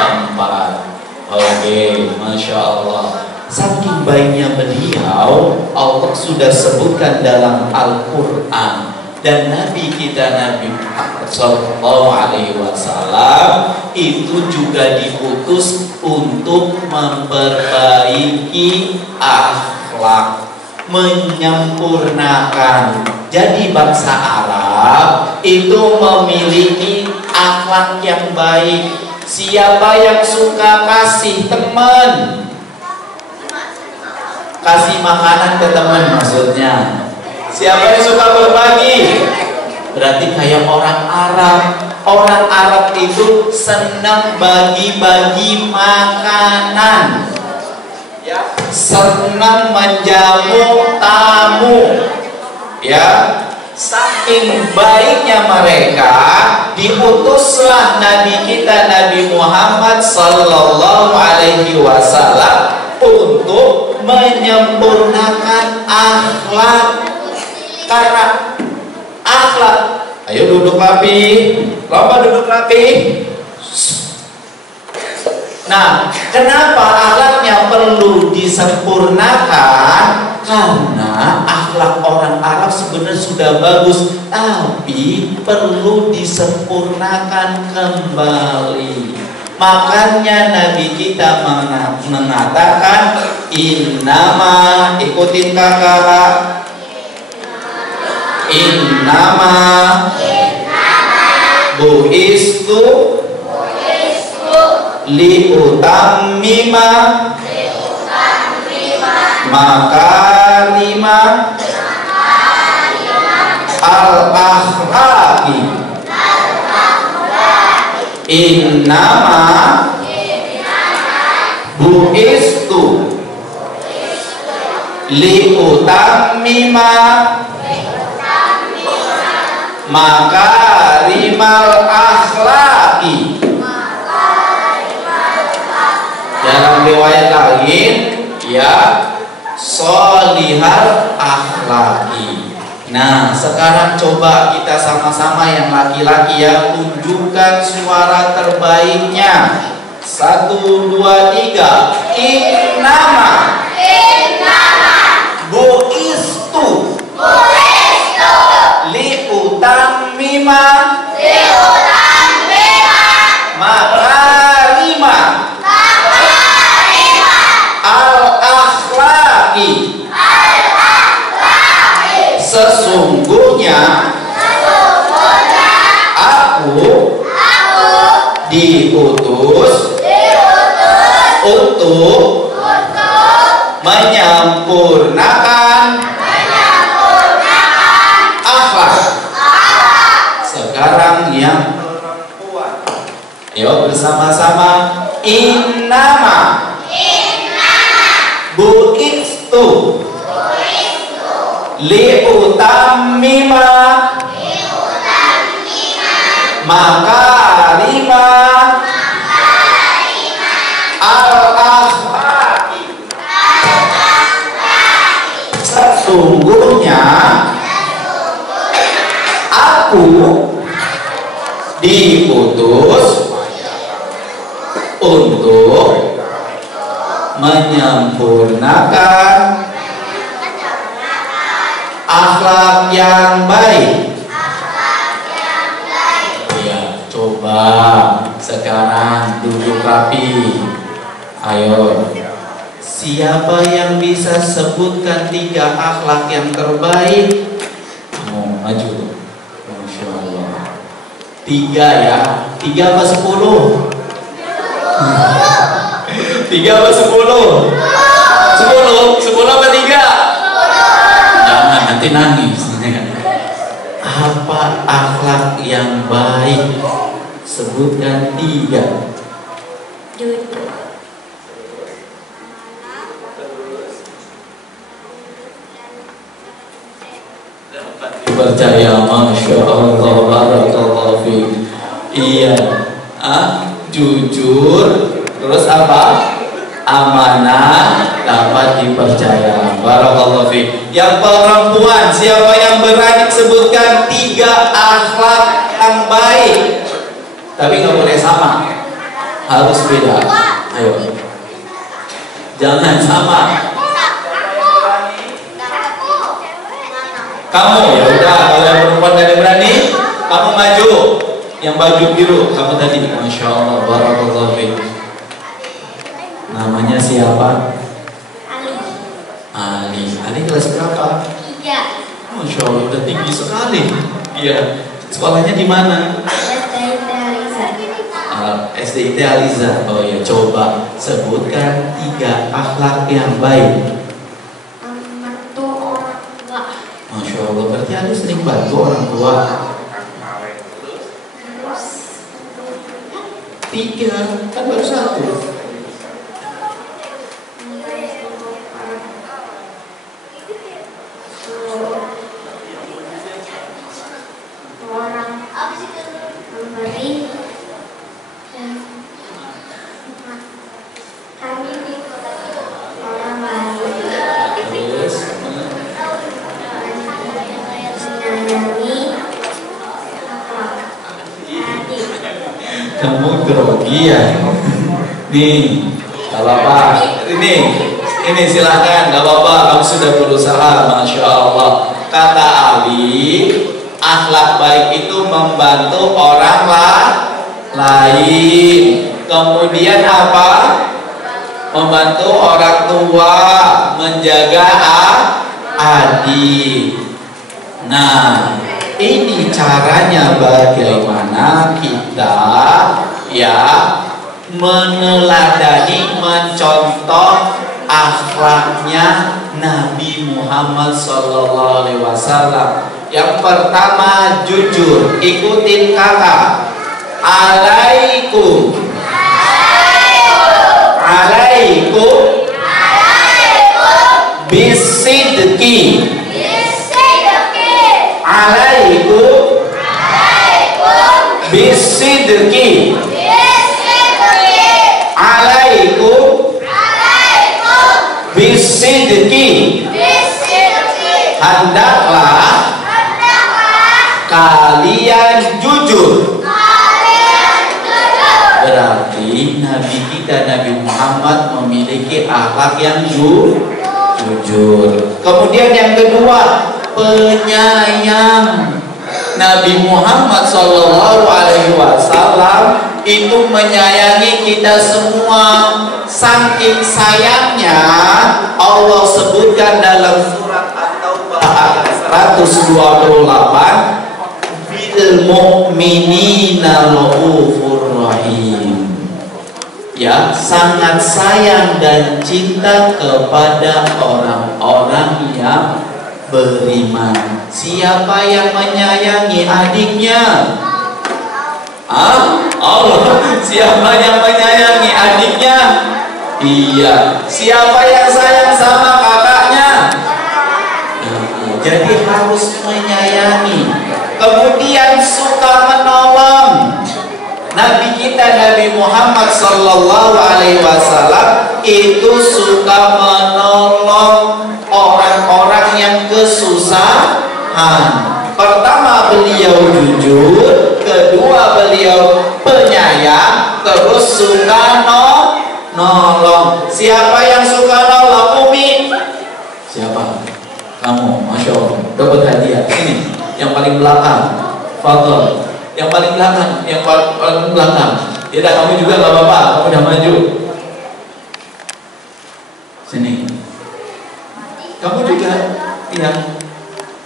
Keempat. Oke, Masya Allah. Saking baiknya beliau, Allah sudah sebutkan dalam Al-Quran. Dan Nabi kita, Nabi Muhammad Sallallahu Alaihi Wasallam itu juga diutus untuk memperbaiki akhlak, menyempurnakan. Jadi bangsa Arab itu memiliki akhlak yang baik. Siapa yang suka kasih teman, kasih makanan ke teman maksudnya. Siapa yang suka berbagi? Berarti kayak orang Arab. Orang Arab itu senang bagi-bagi makanan, ya, senang menjamu tamu, ya. Saking baiknya mereka, diutuslah Nabi kita, Nabi Muhammad Sallallahu Alaihi Wasallam untuk menyempurnakan akhlak. Karena akhlak, ayo duduk rapi, lomba duduk rapi. Nah, kenapa akhlaknya perlu disempurnakan? Karena akhlak orang Arab sebenarnya sudah bagus, tapi perlu disempurnakan kembali. Makanya Nabi kita mengatakan, innama, ikutin kakak, Innama bu'istu liutammima makarima al-akhlaqi. Innama bu'istu liutammima makarimal akhlaqi. Dalam riwayat lain ya solihal akhlaqi. Nah, sekarang coba kita sama-sama yang laki-laki ya, tunjukkan suara terbaiknya. 1, 2, 3. Innama bu'istu liutammima makarima al-akhlaqi. Sesungguhnya aku diutus untuk menyempurnakan akhlak. Sekarang yang perempuan, ayo bersama-sama. Innama bu'istu liutammima makarima al-akhlaqi. Sesungguhnya aku diutus untuk menyempurnakan akhlak yang baik. Ya, coba sekarang duduk rapi. Ayo, siapa yang bisa sebutkan 3 akhlak yang terbaik? Mau maju? Masya Allah. 3 ya. 3 apa 10? 3 apa 10? 10 apa 3? Jangan, nanti nangis. Apa akhlak yang baik? Sebutkan 3. Jujur. Percaya, Masya Allah, barakallahu fiik. Iya, jujur, terus apa? Amanah, dapat dipercaya. Barakallahu fiik. Yang perempuan, siapa yang berani sebutkan 3 akhlak yang baik? Tapi nggak boleh sama, harus beda. Ayo, jangan sama. Kamu ya udah, kalau yang perempuan tadi berani, kamu maju. Yang baju biru, kamu tadi. Masya Allah, barakallahu fiik. Namanya siapa? Ali kelas berapa? 3. Masya Allah, udah tinggi sekali. Iya. Sekolahnya di mana? SDIT Aliza. Oh ya, coba sebutkan 3 akhlak yang baik. Masya Allah, berarti Ali sering bantu orang tua. 3, kan baru 1. Kamu grogi ya? Nih, gak apa-apa. Ini silahkan, gak apa-apa. Kamu sudah berusaha, Masya Allah. Kata Ali, akhlak baik itu membantu orang lain. Kemudian apa? Membantu orang tua, menjaga adik. Nah, Ini caranya bagaimana kita ya meneladani, mencontoh akhlaknya Nabi Muhammad SAW. Yang pertama jujur, ikutin kakak. Alaikum, alaikum, bisidki, alaikum, bisidki, alaikum, bisidki. Hendaklah kalian jujur. Berarti Nabi kita Nabi Muhammad memiliki akhlak yang jujur. Kemudian yang kedua, penyayang. Nabi Muhammad SAW itu menyayangi kita semua. Saking sayangnya Allah sebutkan dalam surat At-Taubah ayat 128, bil mu'minina raufur rahim. Ya, sangat sayang dan cinta kepada orang-orang yang beriman. Siapa yang menyayangi adiknya? Allah. Siapa yang menyayangi adiknya? Iya. Siapa yang sayang sama kakaknya? Jadi harus menyayangi. Kemudian suka menolong. Nabi kita Nabi Muhammad SAW itu suka menolong orang-orang yang kesusahan. Pertama beliau jujur, kedua beliau penyayang, terus suka nolong. Siapa yang suka nolong? Umi. Siapa? Kamu, Masya Allah. Dapat hadiah. Ini yang paling belakang. Fadol. Yang paling belakang, yang paling belakang. Ya, kamu juga nggak apa-apa. Kamu udah maju. Sini. Kamu juga, iya.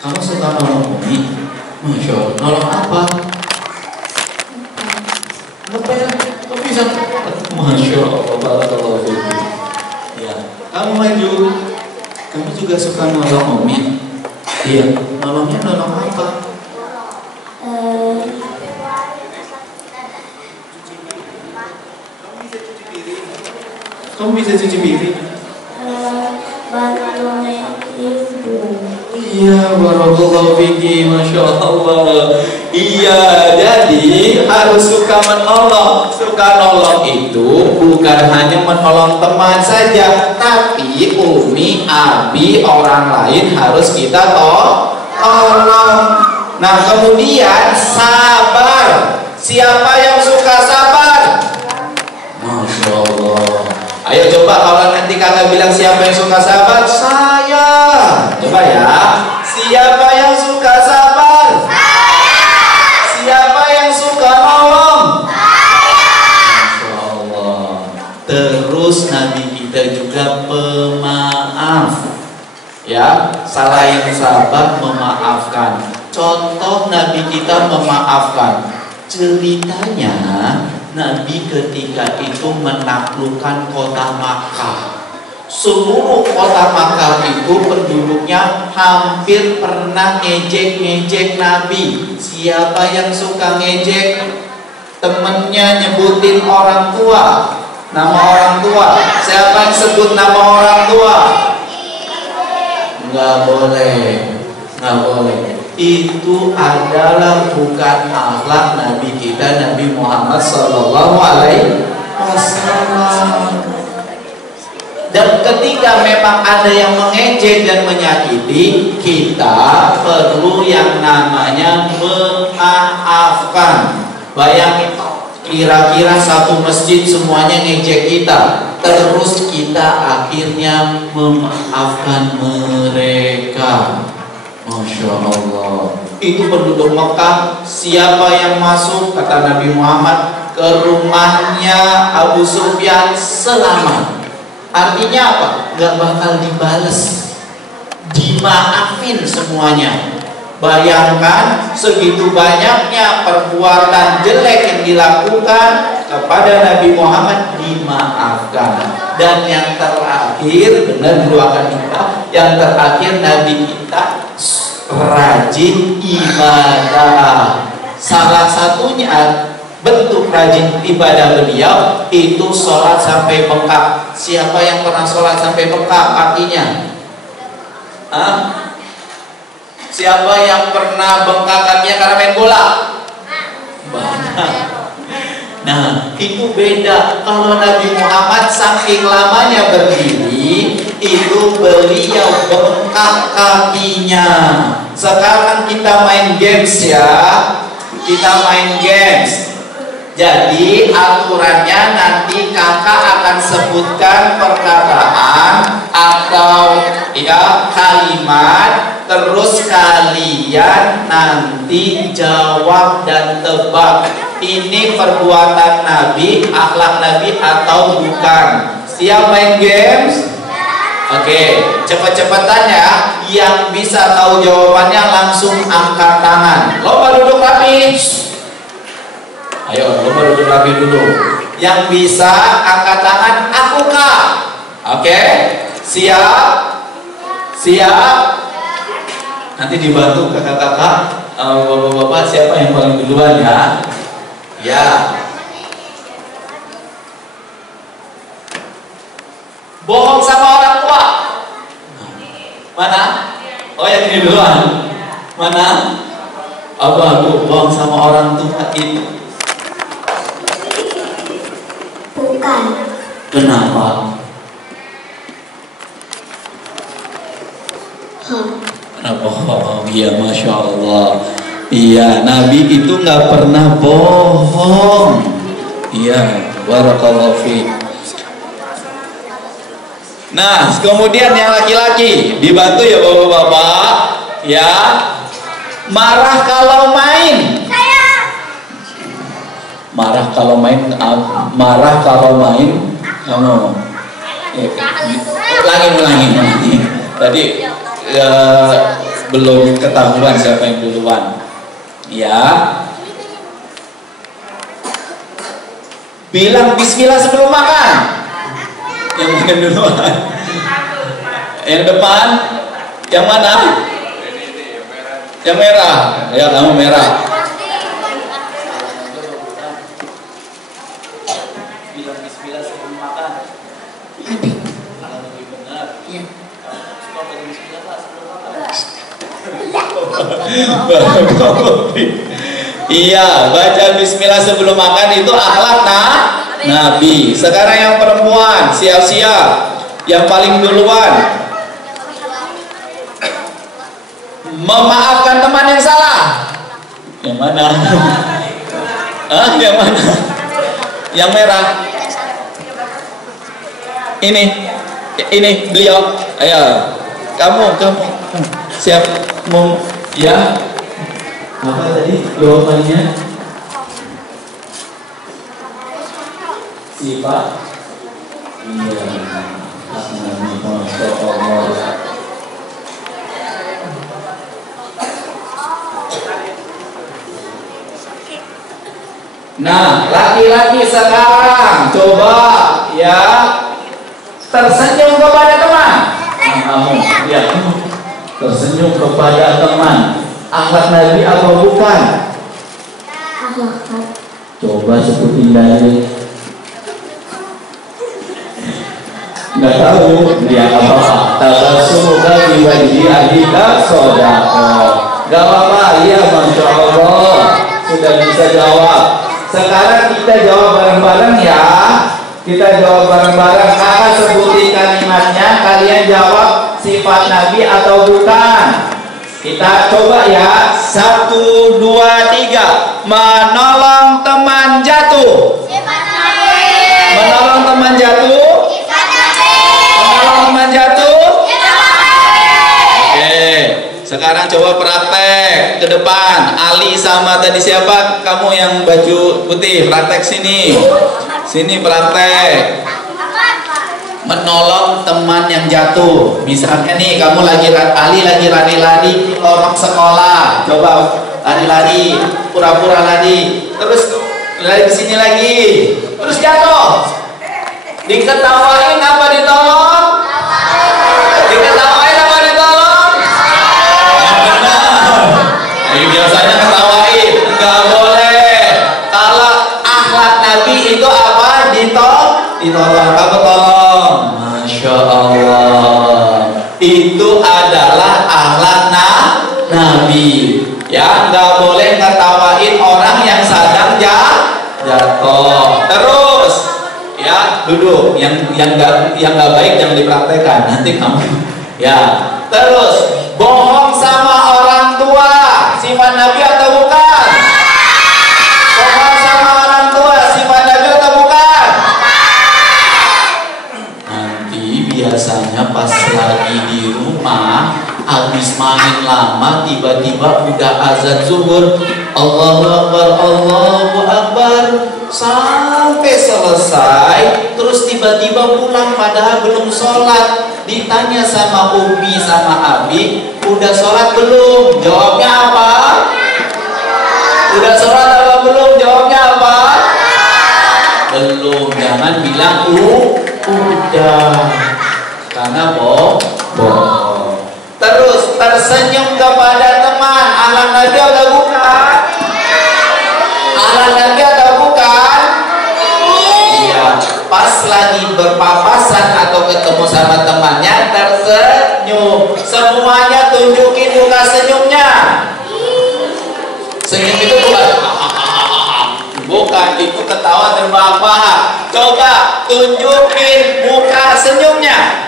Kamu suka nolong Umi? Masya Allah. Nolong apa? Apa ya? Kamu bisa? Masya Allah. Barakallahu fiik. Ya. Kamu maju. Kamu juga suka nolong Umi? Iya. Nolongnya nolong apa? Kamu bisa cuci piring? Bantu ibu. Iya, barakallahu fiiki, Masya Allah. Iya, jadi harus suka menolong. Suka nolong itu bukan hanya menolong teman saja, tapi Umi, Abi, orang lain harus kita tolong. Nah, kemudian sabar. Siapa yang suka sabar? Masya Allah. Ayo coba kalau nanti kakak bilang siapa yang suka sabar? Saya. Coba ya. Siapa yang suka sabar? Saya. Siapa yang suka nolong? Saya. Masya Allah. Terus Nabi kita juga pemaaf. Ya, selain sabar, memaafkan. Contoh Nabi kita memaafkan. Ceritanya Nabi ketika itu menaklukkan kota Makkah. Seluruh kota Makkah itu penduduknya hampir pernah ngejek-ngejek Nabi. Siapa yang suka ngejek? Temennya nyebutin orang tua, nama orang tua. Siapa yang sebut nama orang tua? Nggak boleh, nggak boleh. Itu adalah bukan akhlak Nabi kita Nabi Muhammad SAW. Dan ketika memang ada yang mengejek dan menyakiti, kita perlu yang namanya memaafkan. Bayangin, kira-kira satu masjid semuanya ngejek kita, terus kita akhirnya memaafkan mereka. Masya Allah. Itu penduduk Mekah. Siapa yang masuk, kata Nabi Muhammad, ke rumahnya Abu Sufyan selamat. Artinya apa? Gak bakal dibales, dimaafin semuanya. Bayangkan segitu banyaknya perbuatan jelek yang dilakukan kepada Nabi Muhammad dimaafkan. Dan yang terakhir, benar doakan kita, yang terakhir Nabi kita rajin ibadah. Salah satunya bentuk rajin ibadah beliau itu sholat sampai bengkak. Siapa yang pernah sholat sampai bengkak kakinya? Hah? Siapa yang pernah bengkak kakinya karena main bola? Banyak. Nah, itu beda. Kalau Nabi Muhammad saking lamanya berdiri, itu beliau bengkak kakinya. Sekarang kita main games ya. Kita main games. Jadi aturannya nanti kakak akan sebutkan perkataan atau ya kalimat, terus kalian nanti jawab dan tebak ini perbuatan Nabi, akhlak Nabi atau bukan. Siap main games? Oke, cepet-cepetan ya. Yang bisa tahu jawabannya langsung angkat tangan. Lomba duduk rapi. Ayo, lomba duduk rapi dulu. Yang bisa angkat tangan, aku kak. Oke, siap? Siap? Nanti dibantu kakak-kakak, bapak-bapak siapa yang paling duluan ya? Ya. Bohong sama orang tua. Mana? Oh yang ini duluan. Mana? Apa aku bohong sama orang tua itu? Bukan. Kenapa? Kenapa? Oh, iya, Masya Allah. Iya, Nabi itu nggak pernah bohong. Iya, barakallahu fiik. Nah, kemudian yang laki-laki dibantu ya bapak-bapak. Ya, marah kalau main. Marah kalau main, kamu ulangi. Tadi belum ketahuan siapa yang duluan. Ya, bilang bismillah sebelum makan. Yang mana duluan? Yang depan? Yang mana? Yang merah. Ya, kamu merah. Bilang bismillah sebelum makan. Kalau lebih benar. Iya. Suka baca bismillah sebelum makan. Iya, baca bismillah sebelum makan itu akhlak Nabi. Sekarang yang perempuan, siap-siap. Yang paling duluan memaafkan teman yang salah. Yang mana? Yang mana? Yang merah. Ini beliau. Ayo, kamu siap mau ya? Apa tadi jawabannya? Sifat. Iya. Nah, laki-laki sekarang coba ya tersenyum kepada teman. Kamu, ya, tersenyum kepada teman. Akhlak Nabi atau bukan? Akhlak. Coba sebutin dari. Nggak tahu dia apa. Tabasumuka di wajhi ahlika sodaqah. Gak apa-apa, iya, Masya Allah sudah bisa jawab. Sekarang kita jawab bareng-bareng ya. Kita jawab bareng-bareng. Kakak sebutin kalimatnya, kalian jawab sifat Nabi atau bukan. Kita coba ya. 1, 2, 3. Menolong teman jatuh. Menolong teman jatuh. Menolong teman jatuh. Oke. Sekarang coba praktek ke depan. Ali sama tadi siapa? Kamu yang baju putih, praktek sini. Sini praktek. Menolong teman yang jatuh. Misalnya nih, kamu Ali lagi lari-lari di lorong sekolah. Coba lari-lari, pura-pura lari, terus lari ke sini lagi, terus jatuh. Diketawain apa ditolong? Diketawain apa ditolong? Yang benar. Ini biasanya ketawain, nggak boleh. Kalau akhlak Nabi itu apa? Ditolong. Kamu tolong. Masya Allah. Itu adalah akhlak Nabi. Ya, nggak boleh ngetawain orang yang sedang jatuh. Terus, ya duduk. Yang nggak baik jangan dipraktekkan. Nanti kamu, ya. Terus, bohong sama orang tua. Sifat Nabi atau bukan? Bohong sama orang tua. Sifat Nabi atau bukan? Nanti biasanya pas lagi di rumah, habis main lama, tiba-tiba udah azan zuhur, Allahu Akbar, Allahu Akbar, sampai selesai, terus tiba-tiba pulang padahal belum sholat. Ditanya sama Umi sama Abi, udah sholat belum? Jawabnya apa? Udah sholat apa belum? Jawabnya apa? Belum. Jangan bilang udah, karena bohong. Terus tersenyum kepada teman, akhlak Nabi atau bukan? Akhlak Nabi atau bukan? Iya, pas lagi berpapasan atau ketemu sama temannya tersenyum. Semuanya tunjukin muka senyumnya. Senyum itu bukan itu ketawa terbahak-bahak. Coba tunjukin muka senyumnya.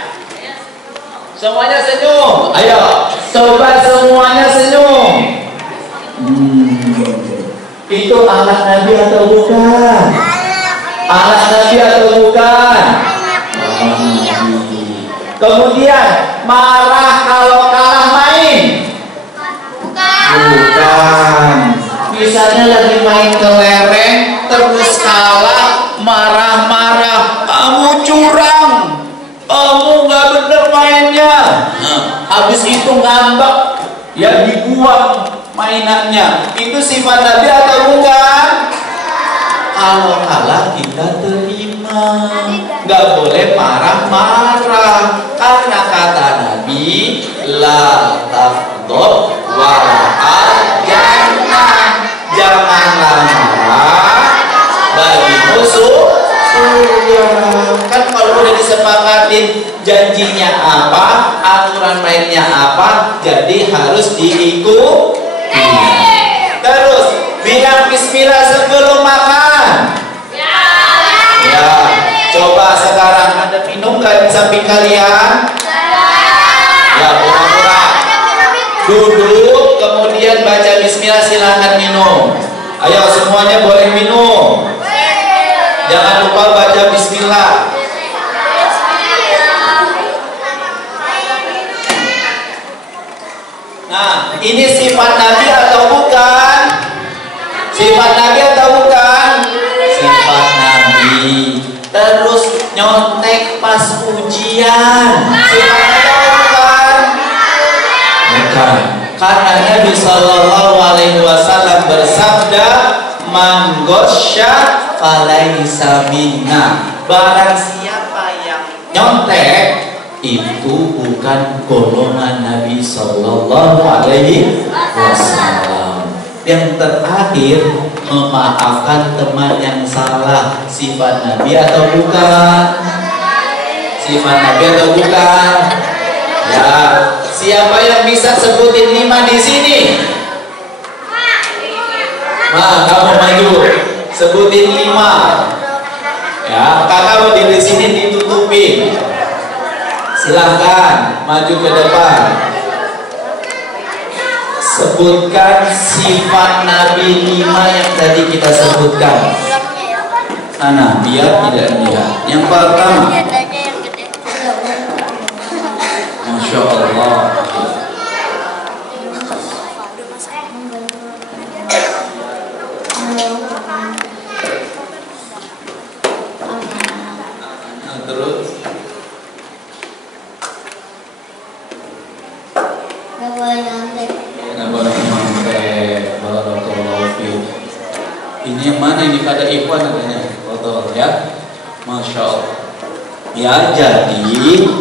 Semuanya senyum. Ayo, coba semuanya senyum. Itu akhlak Nabi atau bukan? Akhlak Nabi atau bukan? Kemudian marah kalau kalah main? Bukan. Misalnya lagi main kelereng terus kalah, marah-marah, kamu curang, kamu nggak bener mainnya. Habis itu ngambek, ya dibuang mainannya. Itu sifat Nabi atau bukan? Kalau kalah kita terima, nggak boleh marah-marah. Karena kata Nabi, la taghdab wa al-jannah. Janganlah marah bagi musuh surga. Kan kalau udah disepakatin janjinya apa, aturan mainnya apa, jadi harus diikuti. Terus bilang bismillah sebelum makan. Ya, coba sekarang ada minum nggak di samping kalian? Ya, pura-pura duduk, kemudian baca bismillah, silahkan minum. Ayo semuanya boleh minum. Jangan lupa baca bismillah. Nah, ini sifat Nabi atau bukan? Sifat Nabi atau bukan? Sifat Nabi. Terus nyontek pas ujian. Sifat Nabi atau bukan? Bukan. Karena Nabi Sallallahu Alaihi Wasallam bersabda, "Man ghasya falaisa minna." Barang siapa yang nyontek itu bukan golongan Nabi Sallallahu Alaihi Wasallam. Yang terakhir, memaafkan teman yang salah. Sifat Nabi atau bukan? Sifat Nabi atau bukan? Ya, siapa yang bisa sebutin 5 di sini? Nah, kamu maju, sebutin 5. Ya, kakak berdiri di sini ditutupin. Silahkan maju ke depan. Sebutkan sifat Nabi 5 yang tadi kita sebutkan. Sana, biar tidak lihat. Yang pertama, Masya Allah. Nah, terus Nggak boleh nyontek. nggak boleh nyontek. Ini yang mana ini? Ada ikhwan adanya foto ya. Masya Allah. Ya, jadi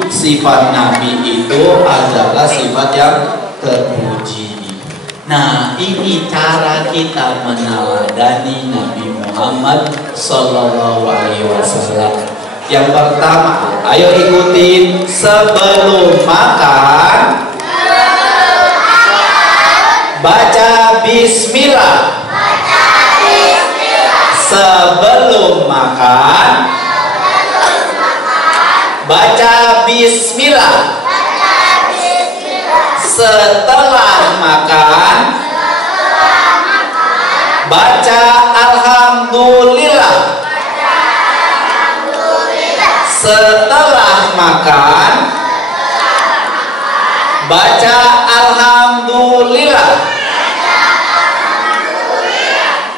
sifat Nabi itu adalah sifat yang terpuji. Nah, ini cara kita meneladani Nabi Muhammad Sallallahu Alaihi Wasallam. Yang pertama, ayo ikutin, sebelum makan baca bismillah. Sebelum makan baca bismillah. Setelah makan baca alhamdulillah. Setelah makan baca alhamdulillah.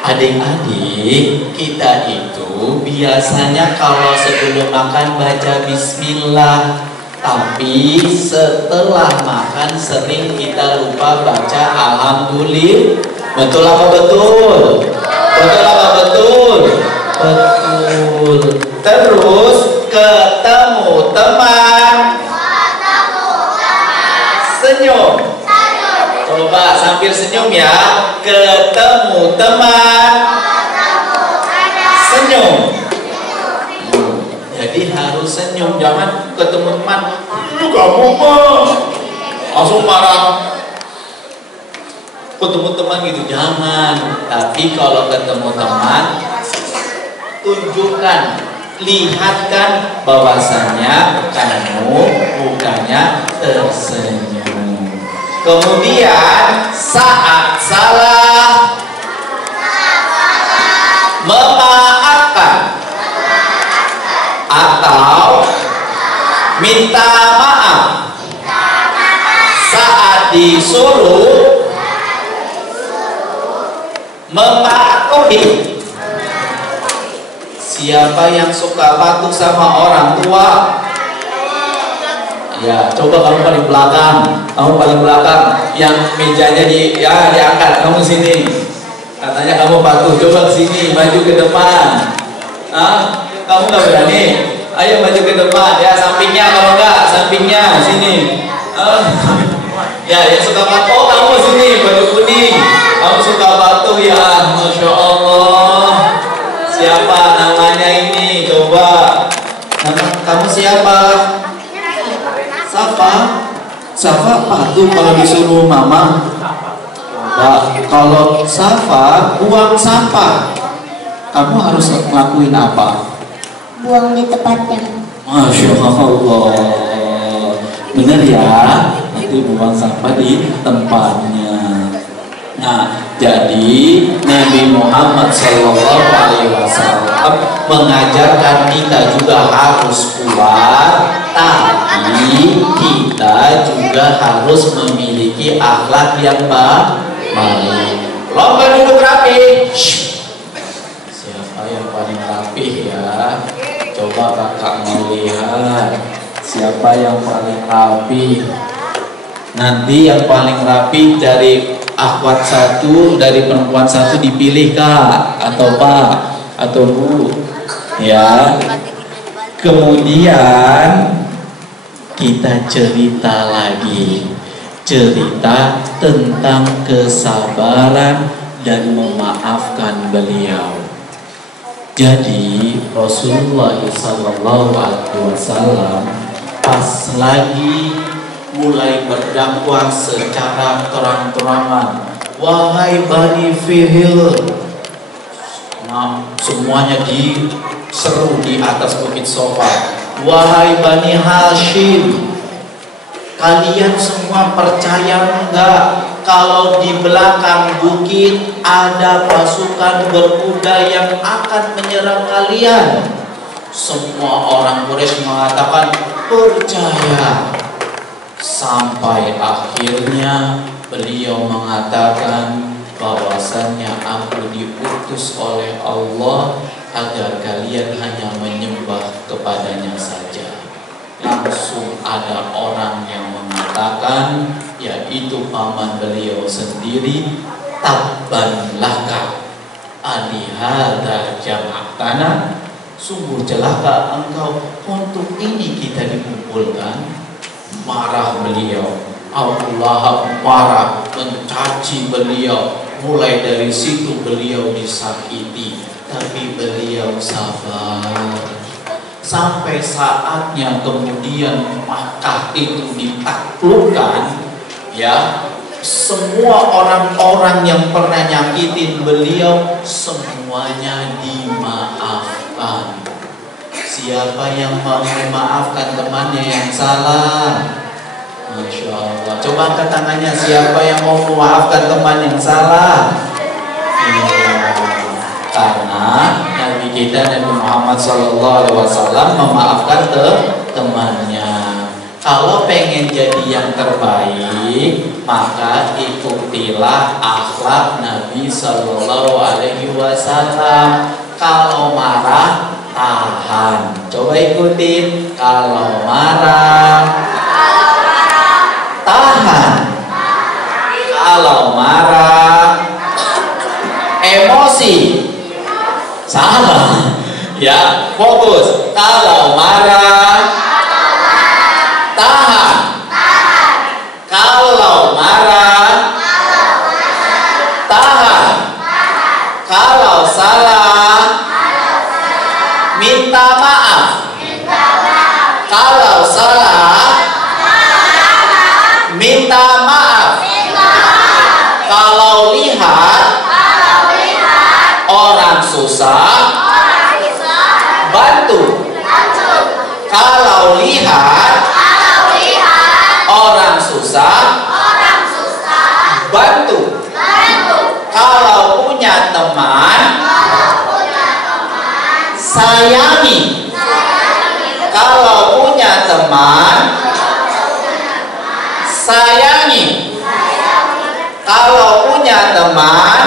Adik-adik, kita itu biasanya kalau sebelum makan baca bismillah, tapi setelah makan sering kita lupa baca alhamdulillah. Betul apa betul? Betul apa betul? Betul. Terus ketemu teman, senyum. Coba sambil senyum ya. Ketemu teman, senyum. Jadi harus senyum, jangan ketemu teman kamu mah langsung marah. Ketemu teman gitu jangan. Tapi kalau ketemu teman, tunjukkan, lihatkan bahwasanya kamu mukanya tersenyum. Kemudian saat salah memaafkan atau minta maaf. Saat disuruh mematuhi. Siapa yang suka patuh sama orang tua? Ya, coba kamu paling belakang. Kamu paling belakang. Yang mejanya diangkat. Kamu sini. Katanya kamu patuh. Coba ke sini, maju ke depan. Kamu nggak berani? Ayo maju ke depan. Ya, sampingnya kalau nggak, sampingnya sini. Ya, yang suka patuh. Oh, kamu sini, baju kuning. Kamu suka patuh ya, Masya Allah. Siapa namanya ini? Coba. Nama kamu siapa? Safa patuh kalau disuruh mama. Kalau Safa buang sampah, kamu harus ngelakuin apa? Buang di tempatnya. Masya Allah. Bener ya, nanti buang sampah di tempatnya. Nah, jadi Nabi Muhammad SAW mengajarkan kita juga harus kuat, tapi kita juga harus memiliki akhlak yang baik. Lomba duduk rapi. Siapa yang paling rapi ya? Coba kakak mau lihat siapa yang paling rapi. Nanti yang paling rapi dari akhwat satu, dari perempuan satu dipilih kak atau pak atau bu ya. Kemudian kita cerita lagi, cerita tentang kesabaran dan memaafkan beliau. Jadi Rasulullah SAW pas lagi mulai berdakwah secara terang-terangan, wahai Bani Fihil, semuanya diseru di atas bukit Sofa, wahai Bani Hashim, kalian semua percaya enggak kalau di belakang bukit ada pasukan berkuda yang akan menyerang kalian? Semua orang Quraisy mengatakan percaya. Sampai akhirnya beliau mengatakan bahwasannya aku diutus oleh Allah agar kalian hanya menyembah kepadanya saja. Langsung ada orang yang mengatakan, yaitu paman beliau sendiri, tabban laka, alihada jama'tana, sungguh celaka engkau, untuk ini kita dikumpulkan. Marah beliau, Abu Lahab marah, mencaci beliau. Mulai dari situ beliau disakiti, tapi beliau sabar. Sampai saatnya kemudian Makkah itu ditaklukkan, ya, semua orang-orang yang pernah nyakitin beliau semuanya dimaafkan. Siapa yang mau memaafkan temannya yang salah? Masya Allah. Coba angkat tangannya, siapa yang mau memaafkan teman yang salah? Ya. Karena Nabi kita Nabi Muhammad SAW memaafkan temannya. Kalau pengen jadi yang terbaik, maka ikutilah akhlak Nabi SAW. Kalau marah, tahan. Coba ikutin. Kalau marah, tahan. Kalau marah, emosi, salah. Ya, fokus. Kalau marah, tahan. Kalau marah, tahan. Kalau salah, minta maaf. Kalau salah, minta maaf. Kalau lihat orang susah, bantu. Kalau lihat orang susah, bantu. Kalau punya teman, sayangi. Kalau punya teman, sayangi. Kalau punya teman,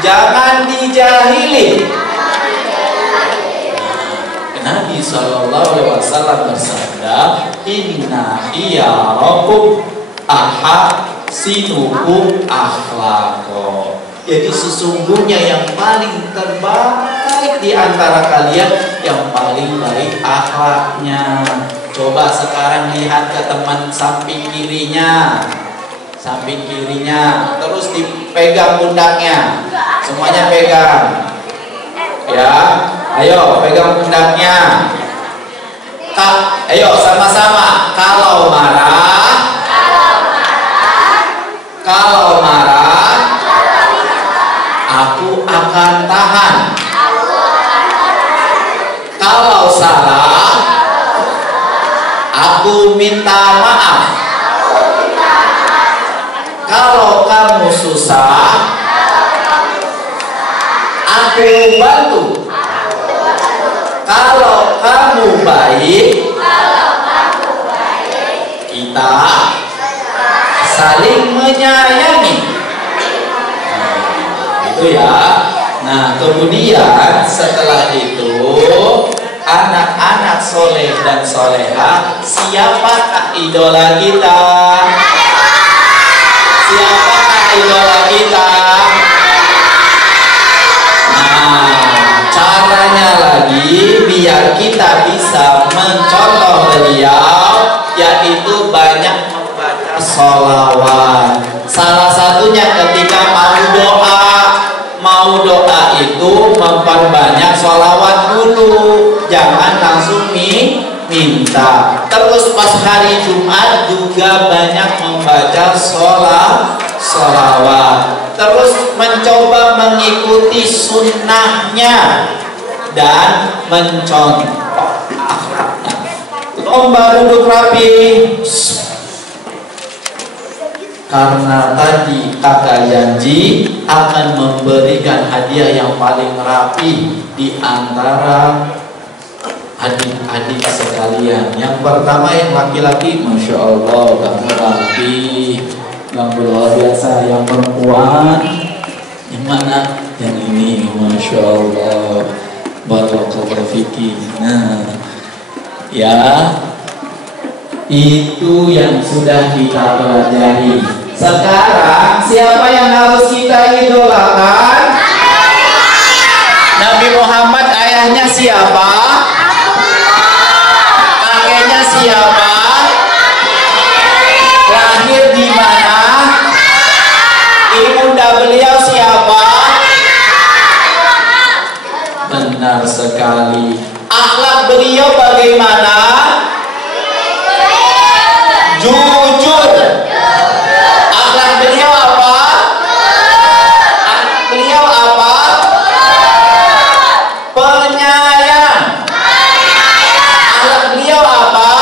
jangan dijahili. Nabi SAW bersabda, Inna iya rabbukum ahsinukum akhlaqo. Jadi sesungguhnya yang paling terbaik di antara kalian yang paling baik akhlaknya. Coba sekarang lihat ke teman samping kirinya. Samping kirinya, terus dipegang pundaknya. Semuanya pegang. Ya, ayo pegang pundaknya. Ayo sama-sama. Kalau marah, aku akan tahan. Kalau salah, aku minta maaf. Kalau kamu susah, aku bantu. Kalau kamu baik, kita saling menyayangi. Itu ya. Nah, kemudian setelah itu anak-anak soleh dan soleha, siapakah idola kita? Siapakah idola kita? Nah, caranya lagi biar kita bisa mencontoh beliau, yaitu banyak membaca sholawat. Salah satunya ketika mau doa itu memperbanyak sholawat dulu, jangan langsung minta. Terus pas hari Jumat juga banyak membaca sholawat. Terus mencoba mengikuti sunnahnya dan mencontoh akhlaknya. Lomba duduk rapi. Karena tadi kakak janji akan memberikan hadiah yang paling rapi di antara adik-adik sekalian. Yang pertama yang laki-laki, Masya Allah, kamu rapi, kamu luar biasa. Yang perempuan, yang mana? Yang ini, Masya Allah, barakallahu fiki. Nah, ya, itu yang sudah kita pelajari. Sekarang siapa yang harus kita idolakan? Kakeknya siapa? Kakeknya siapa? Lahir di mana? Ibunda beliau siapa? Benar sekali. Akhlak beliau bagaimana? Jujur. Akhlak beliau apa? Akhlak beliau apa? Penyayang. Akhlak beliau apa?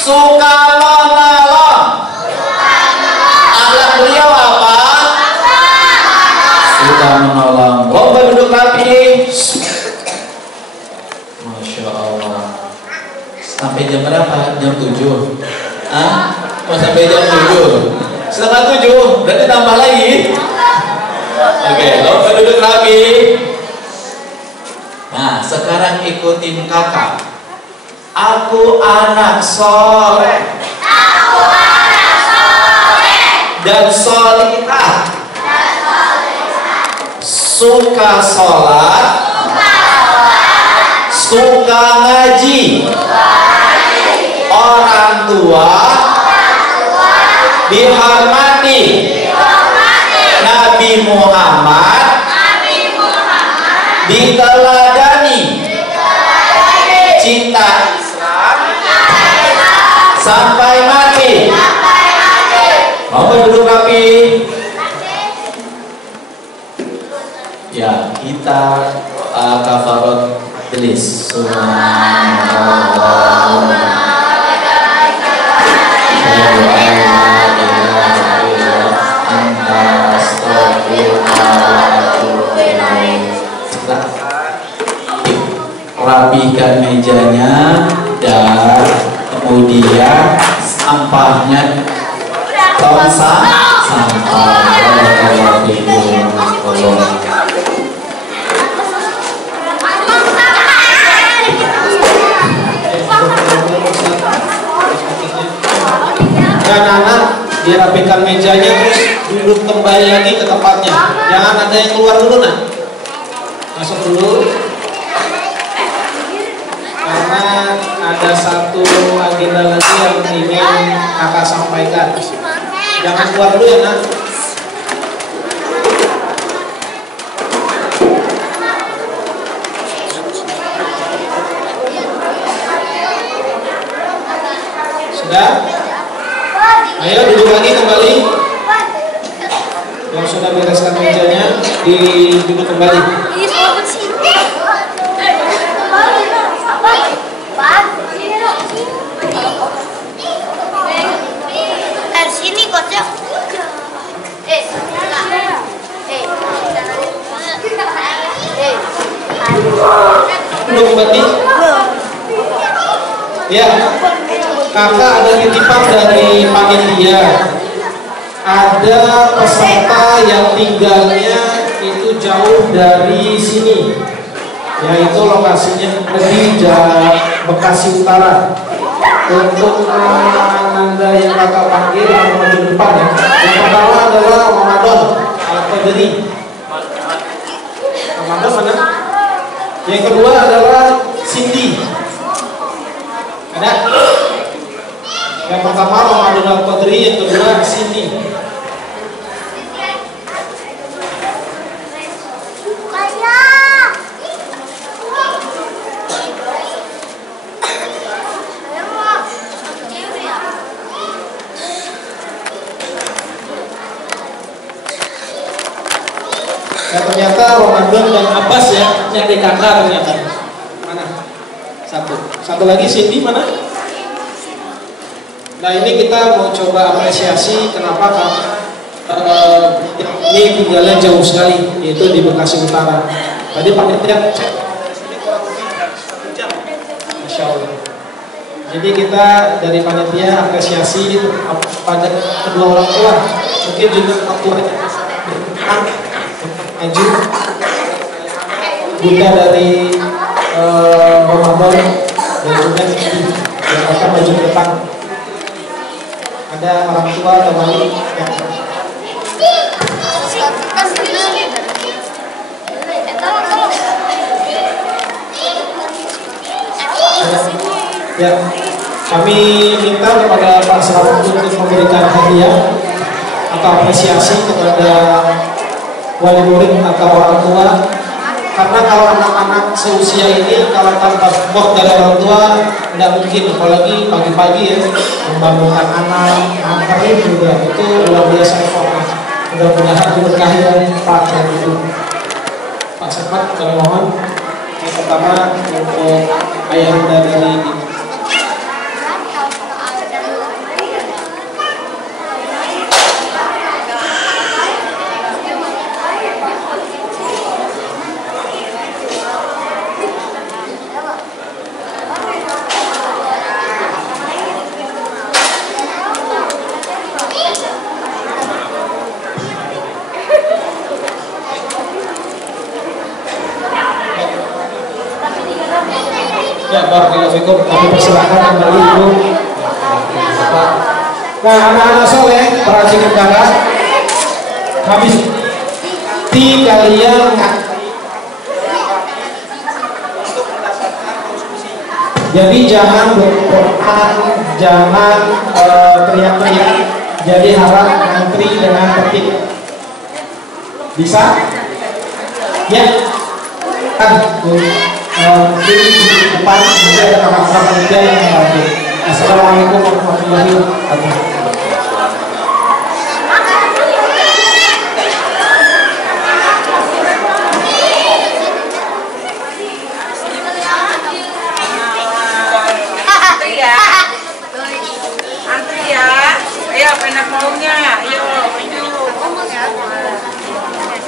Suka menolong. Akhlak beliau apa? Suka menolong. Lomba duduk rapi. Masya Allah. Sampai jam berapa? Jam 7. Mau sampai jam 7? Setengah 7. Berarti tambah lagi. Oke, lomba duduk rapi. Nah, sekarang ikutin kakak. Aku anak soleh. Aku anak soleh Dan solihah. Suka sholat. Suka ngaji. Orang tua dihormati. Nabi Muhammad diteladani. Cinta Islam sampai mati. Mau duduk rapi. Ya, kita kafarat tulis. Subhanallah. Rapikan mejanya dan kemudian sampahnya tong sampah. Dan anak dirapikan mejanya terus duduk kembali lagi ke tempatnya. Jangan ada yang keluar dulu, nak. Masuk dulu. Karena ada satu agenda lagi yang ingin kakak sampaikan. Jangan keluar dulu ya, nak. Sudah? Ayo duduk lagi kembali. Yang sudah bereskan mejanya duduk kembali. Sini kocok. Duduk kembali. Ya, kakak ada titipan dari panitia. Ada peserta yang tinggalnya itu jauh dari sini, yaitu lokasinya di Bekasi Utara. Untuk anda yang kakak panggil atau maju depan ya. Yang pertama adalah Ramadan Al-Qadri. Ramadan mana? Yang kedua adalah Cindy. Ada? Yang pertama Ramadan Al-Qadri, yang kedua Cindy. Ya, ternyata Ramadan dan Abbas ya, nyari kakak ternyata. Mana? Satu lagi Cindy mana? Nah, ini kita mau coba apresiasi kenapa ini tinggalnya jauh sekali, yaitu di Bekasi Utara. Tadi panitia Masya Allah. Jadi kita dari panitia apresiasi pada kedua orang tua. Mungkin juga waktu maju bunda dari Ramadan dan juga yang akan maju ke depan. Ada orang tua atau wali yang Ya, kami minta kepada Pak Selamat untuk memberikan hadiah atau apresiasi kepada wali murid atau orang tua, karena kalau anak-anak seusia ini kalau tanpa support dari orang tua tidak mungkin, apalagi pagi-pagi ya membangunkan anak, nganterin juga itu luar biasa effortnya. Mudah-mudahan diberkahi oleh Pak dan Ibu. Pak Selamat, kami mohon yang pertama untuk ayahanda dari ya, barakallahu fikum. Kami persilahkan kembali Ibu. Nah, anak-anak soleh, perhatikan negara, habis di kalian jadi jangan berperan, jangan teriak-teriak, jadi harap ngantri dengan tertib. Bisa? Ya. Kan di depan nanti ada kamar panitia yang membantu. Assalamualaikum warahmatullahi wabarakatuh. Antri ya, ayo enak maunya, ayo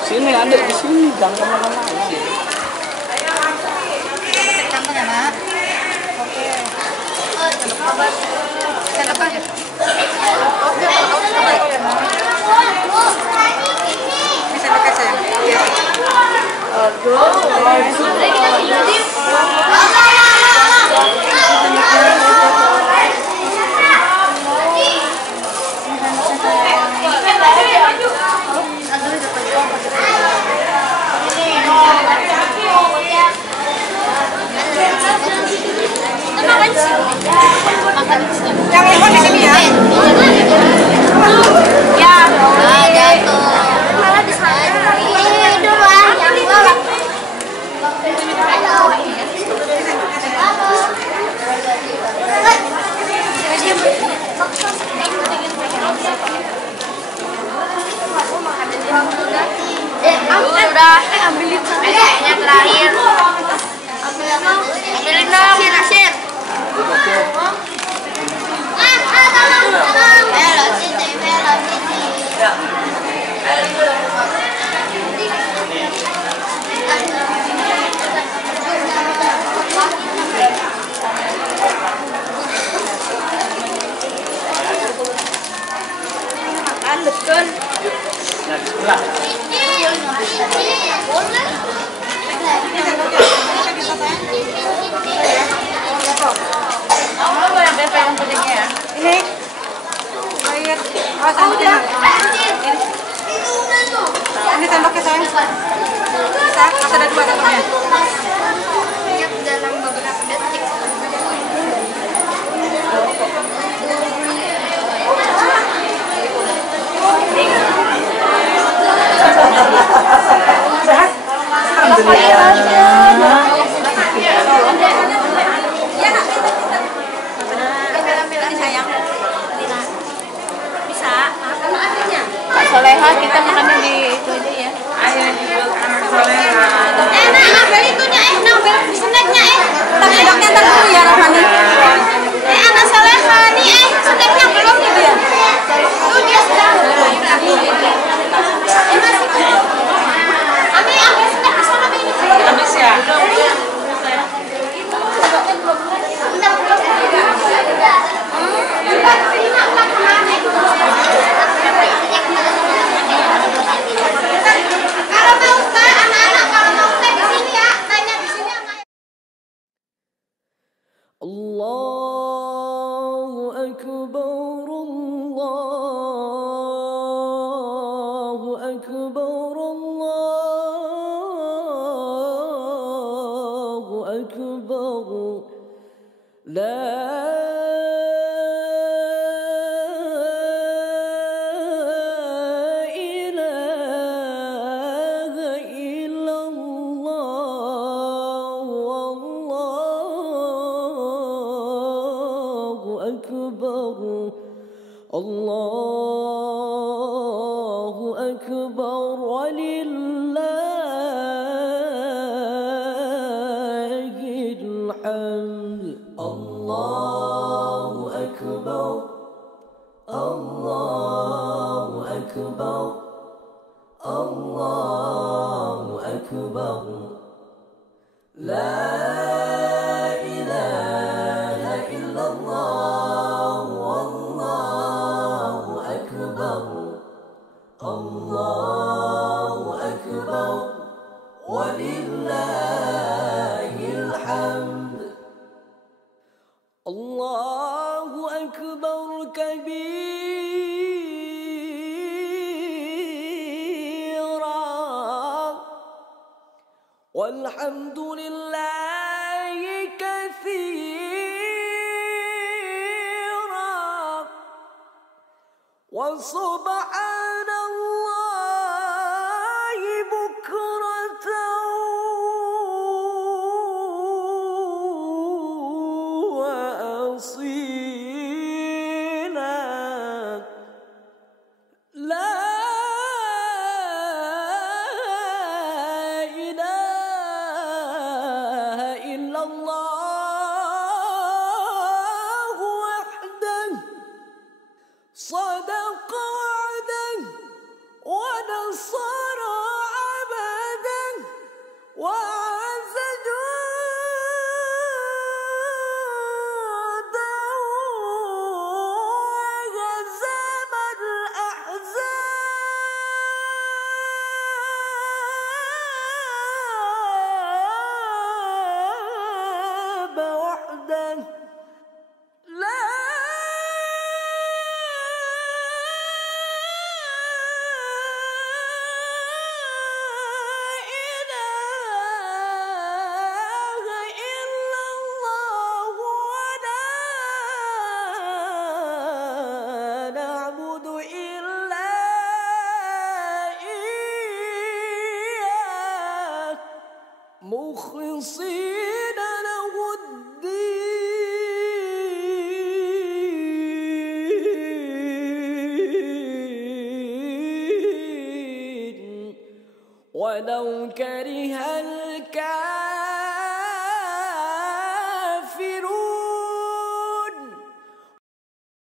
sini ada di sini, jangan kemana-mana. Yang lewat di sini ya. Ya, jatuh. Malah di sana. Ini doang yang lewat. Udah, ambilin kayaknya terakhir. Ambilin dong. Share. Makan betul. Nah, di sebelah. Ini air. Oh, sendoknya. Ini sendoknya sayang. Bisa, harus ada 2 sendoknya. Ingat dalam beberapa detik. Sehat? Alhamdulillah. Kak Soleha, kita makannya di itu aja ya. Ayo anak Soleha. Nah, ambil itunya ambil snacknya Tapi doknya ntar dulu ya Rahmani. anak Soleha nih snacknya belum nih dia. Tuh dia sedang. Ami ambil snack di sana ini. Habis ya. Allahu Akbar, Allahu Akbar, Allahu Akbar. الله أكبر ولله الحمد الله أكبر الله أكبر الله أكبر لا إله إلا الله والله أكبر الله أكبر ولله الحمد الله أكبر كبيرا والحمد لله كثيرا وسبحان الله بكرة وأصيلا لا إله إلا الله وحده صدق وعده ونصر عبده وعز جنده وهزم الأحزاب وحده لا إله إلا الله ولا نعبد إلا إياه مخلصين له الدين ولو كره الكافرون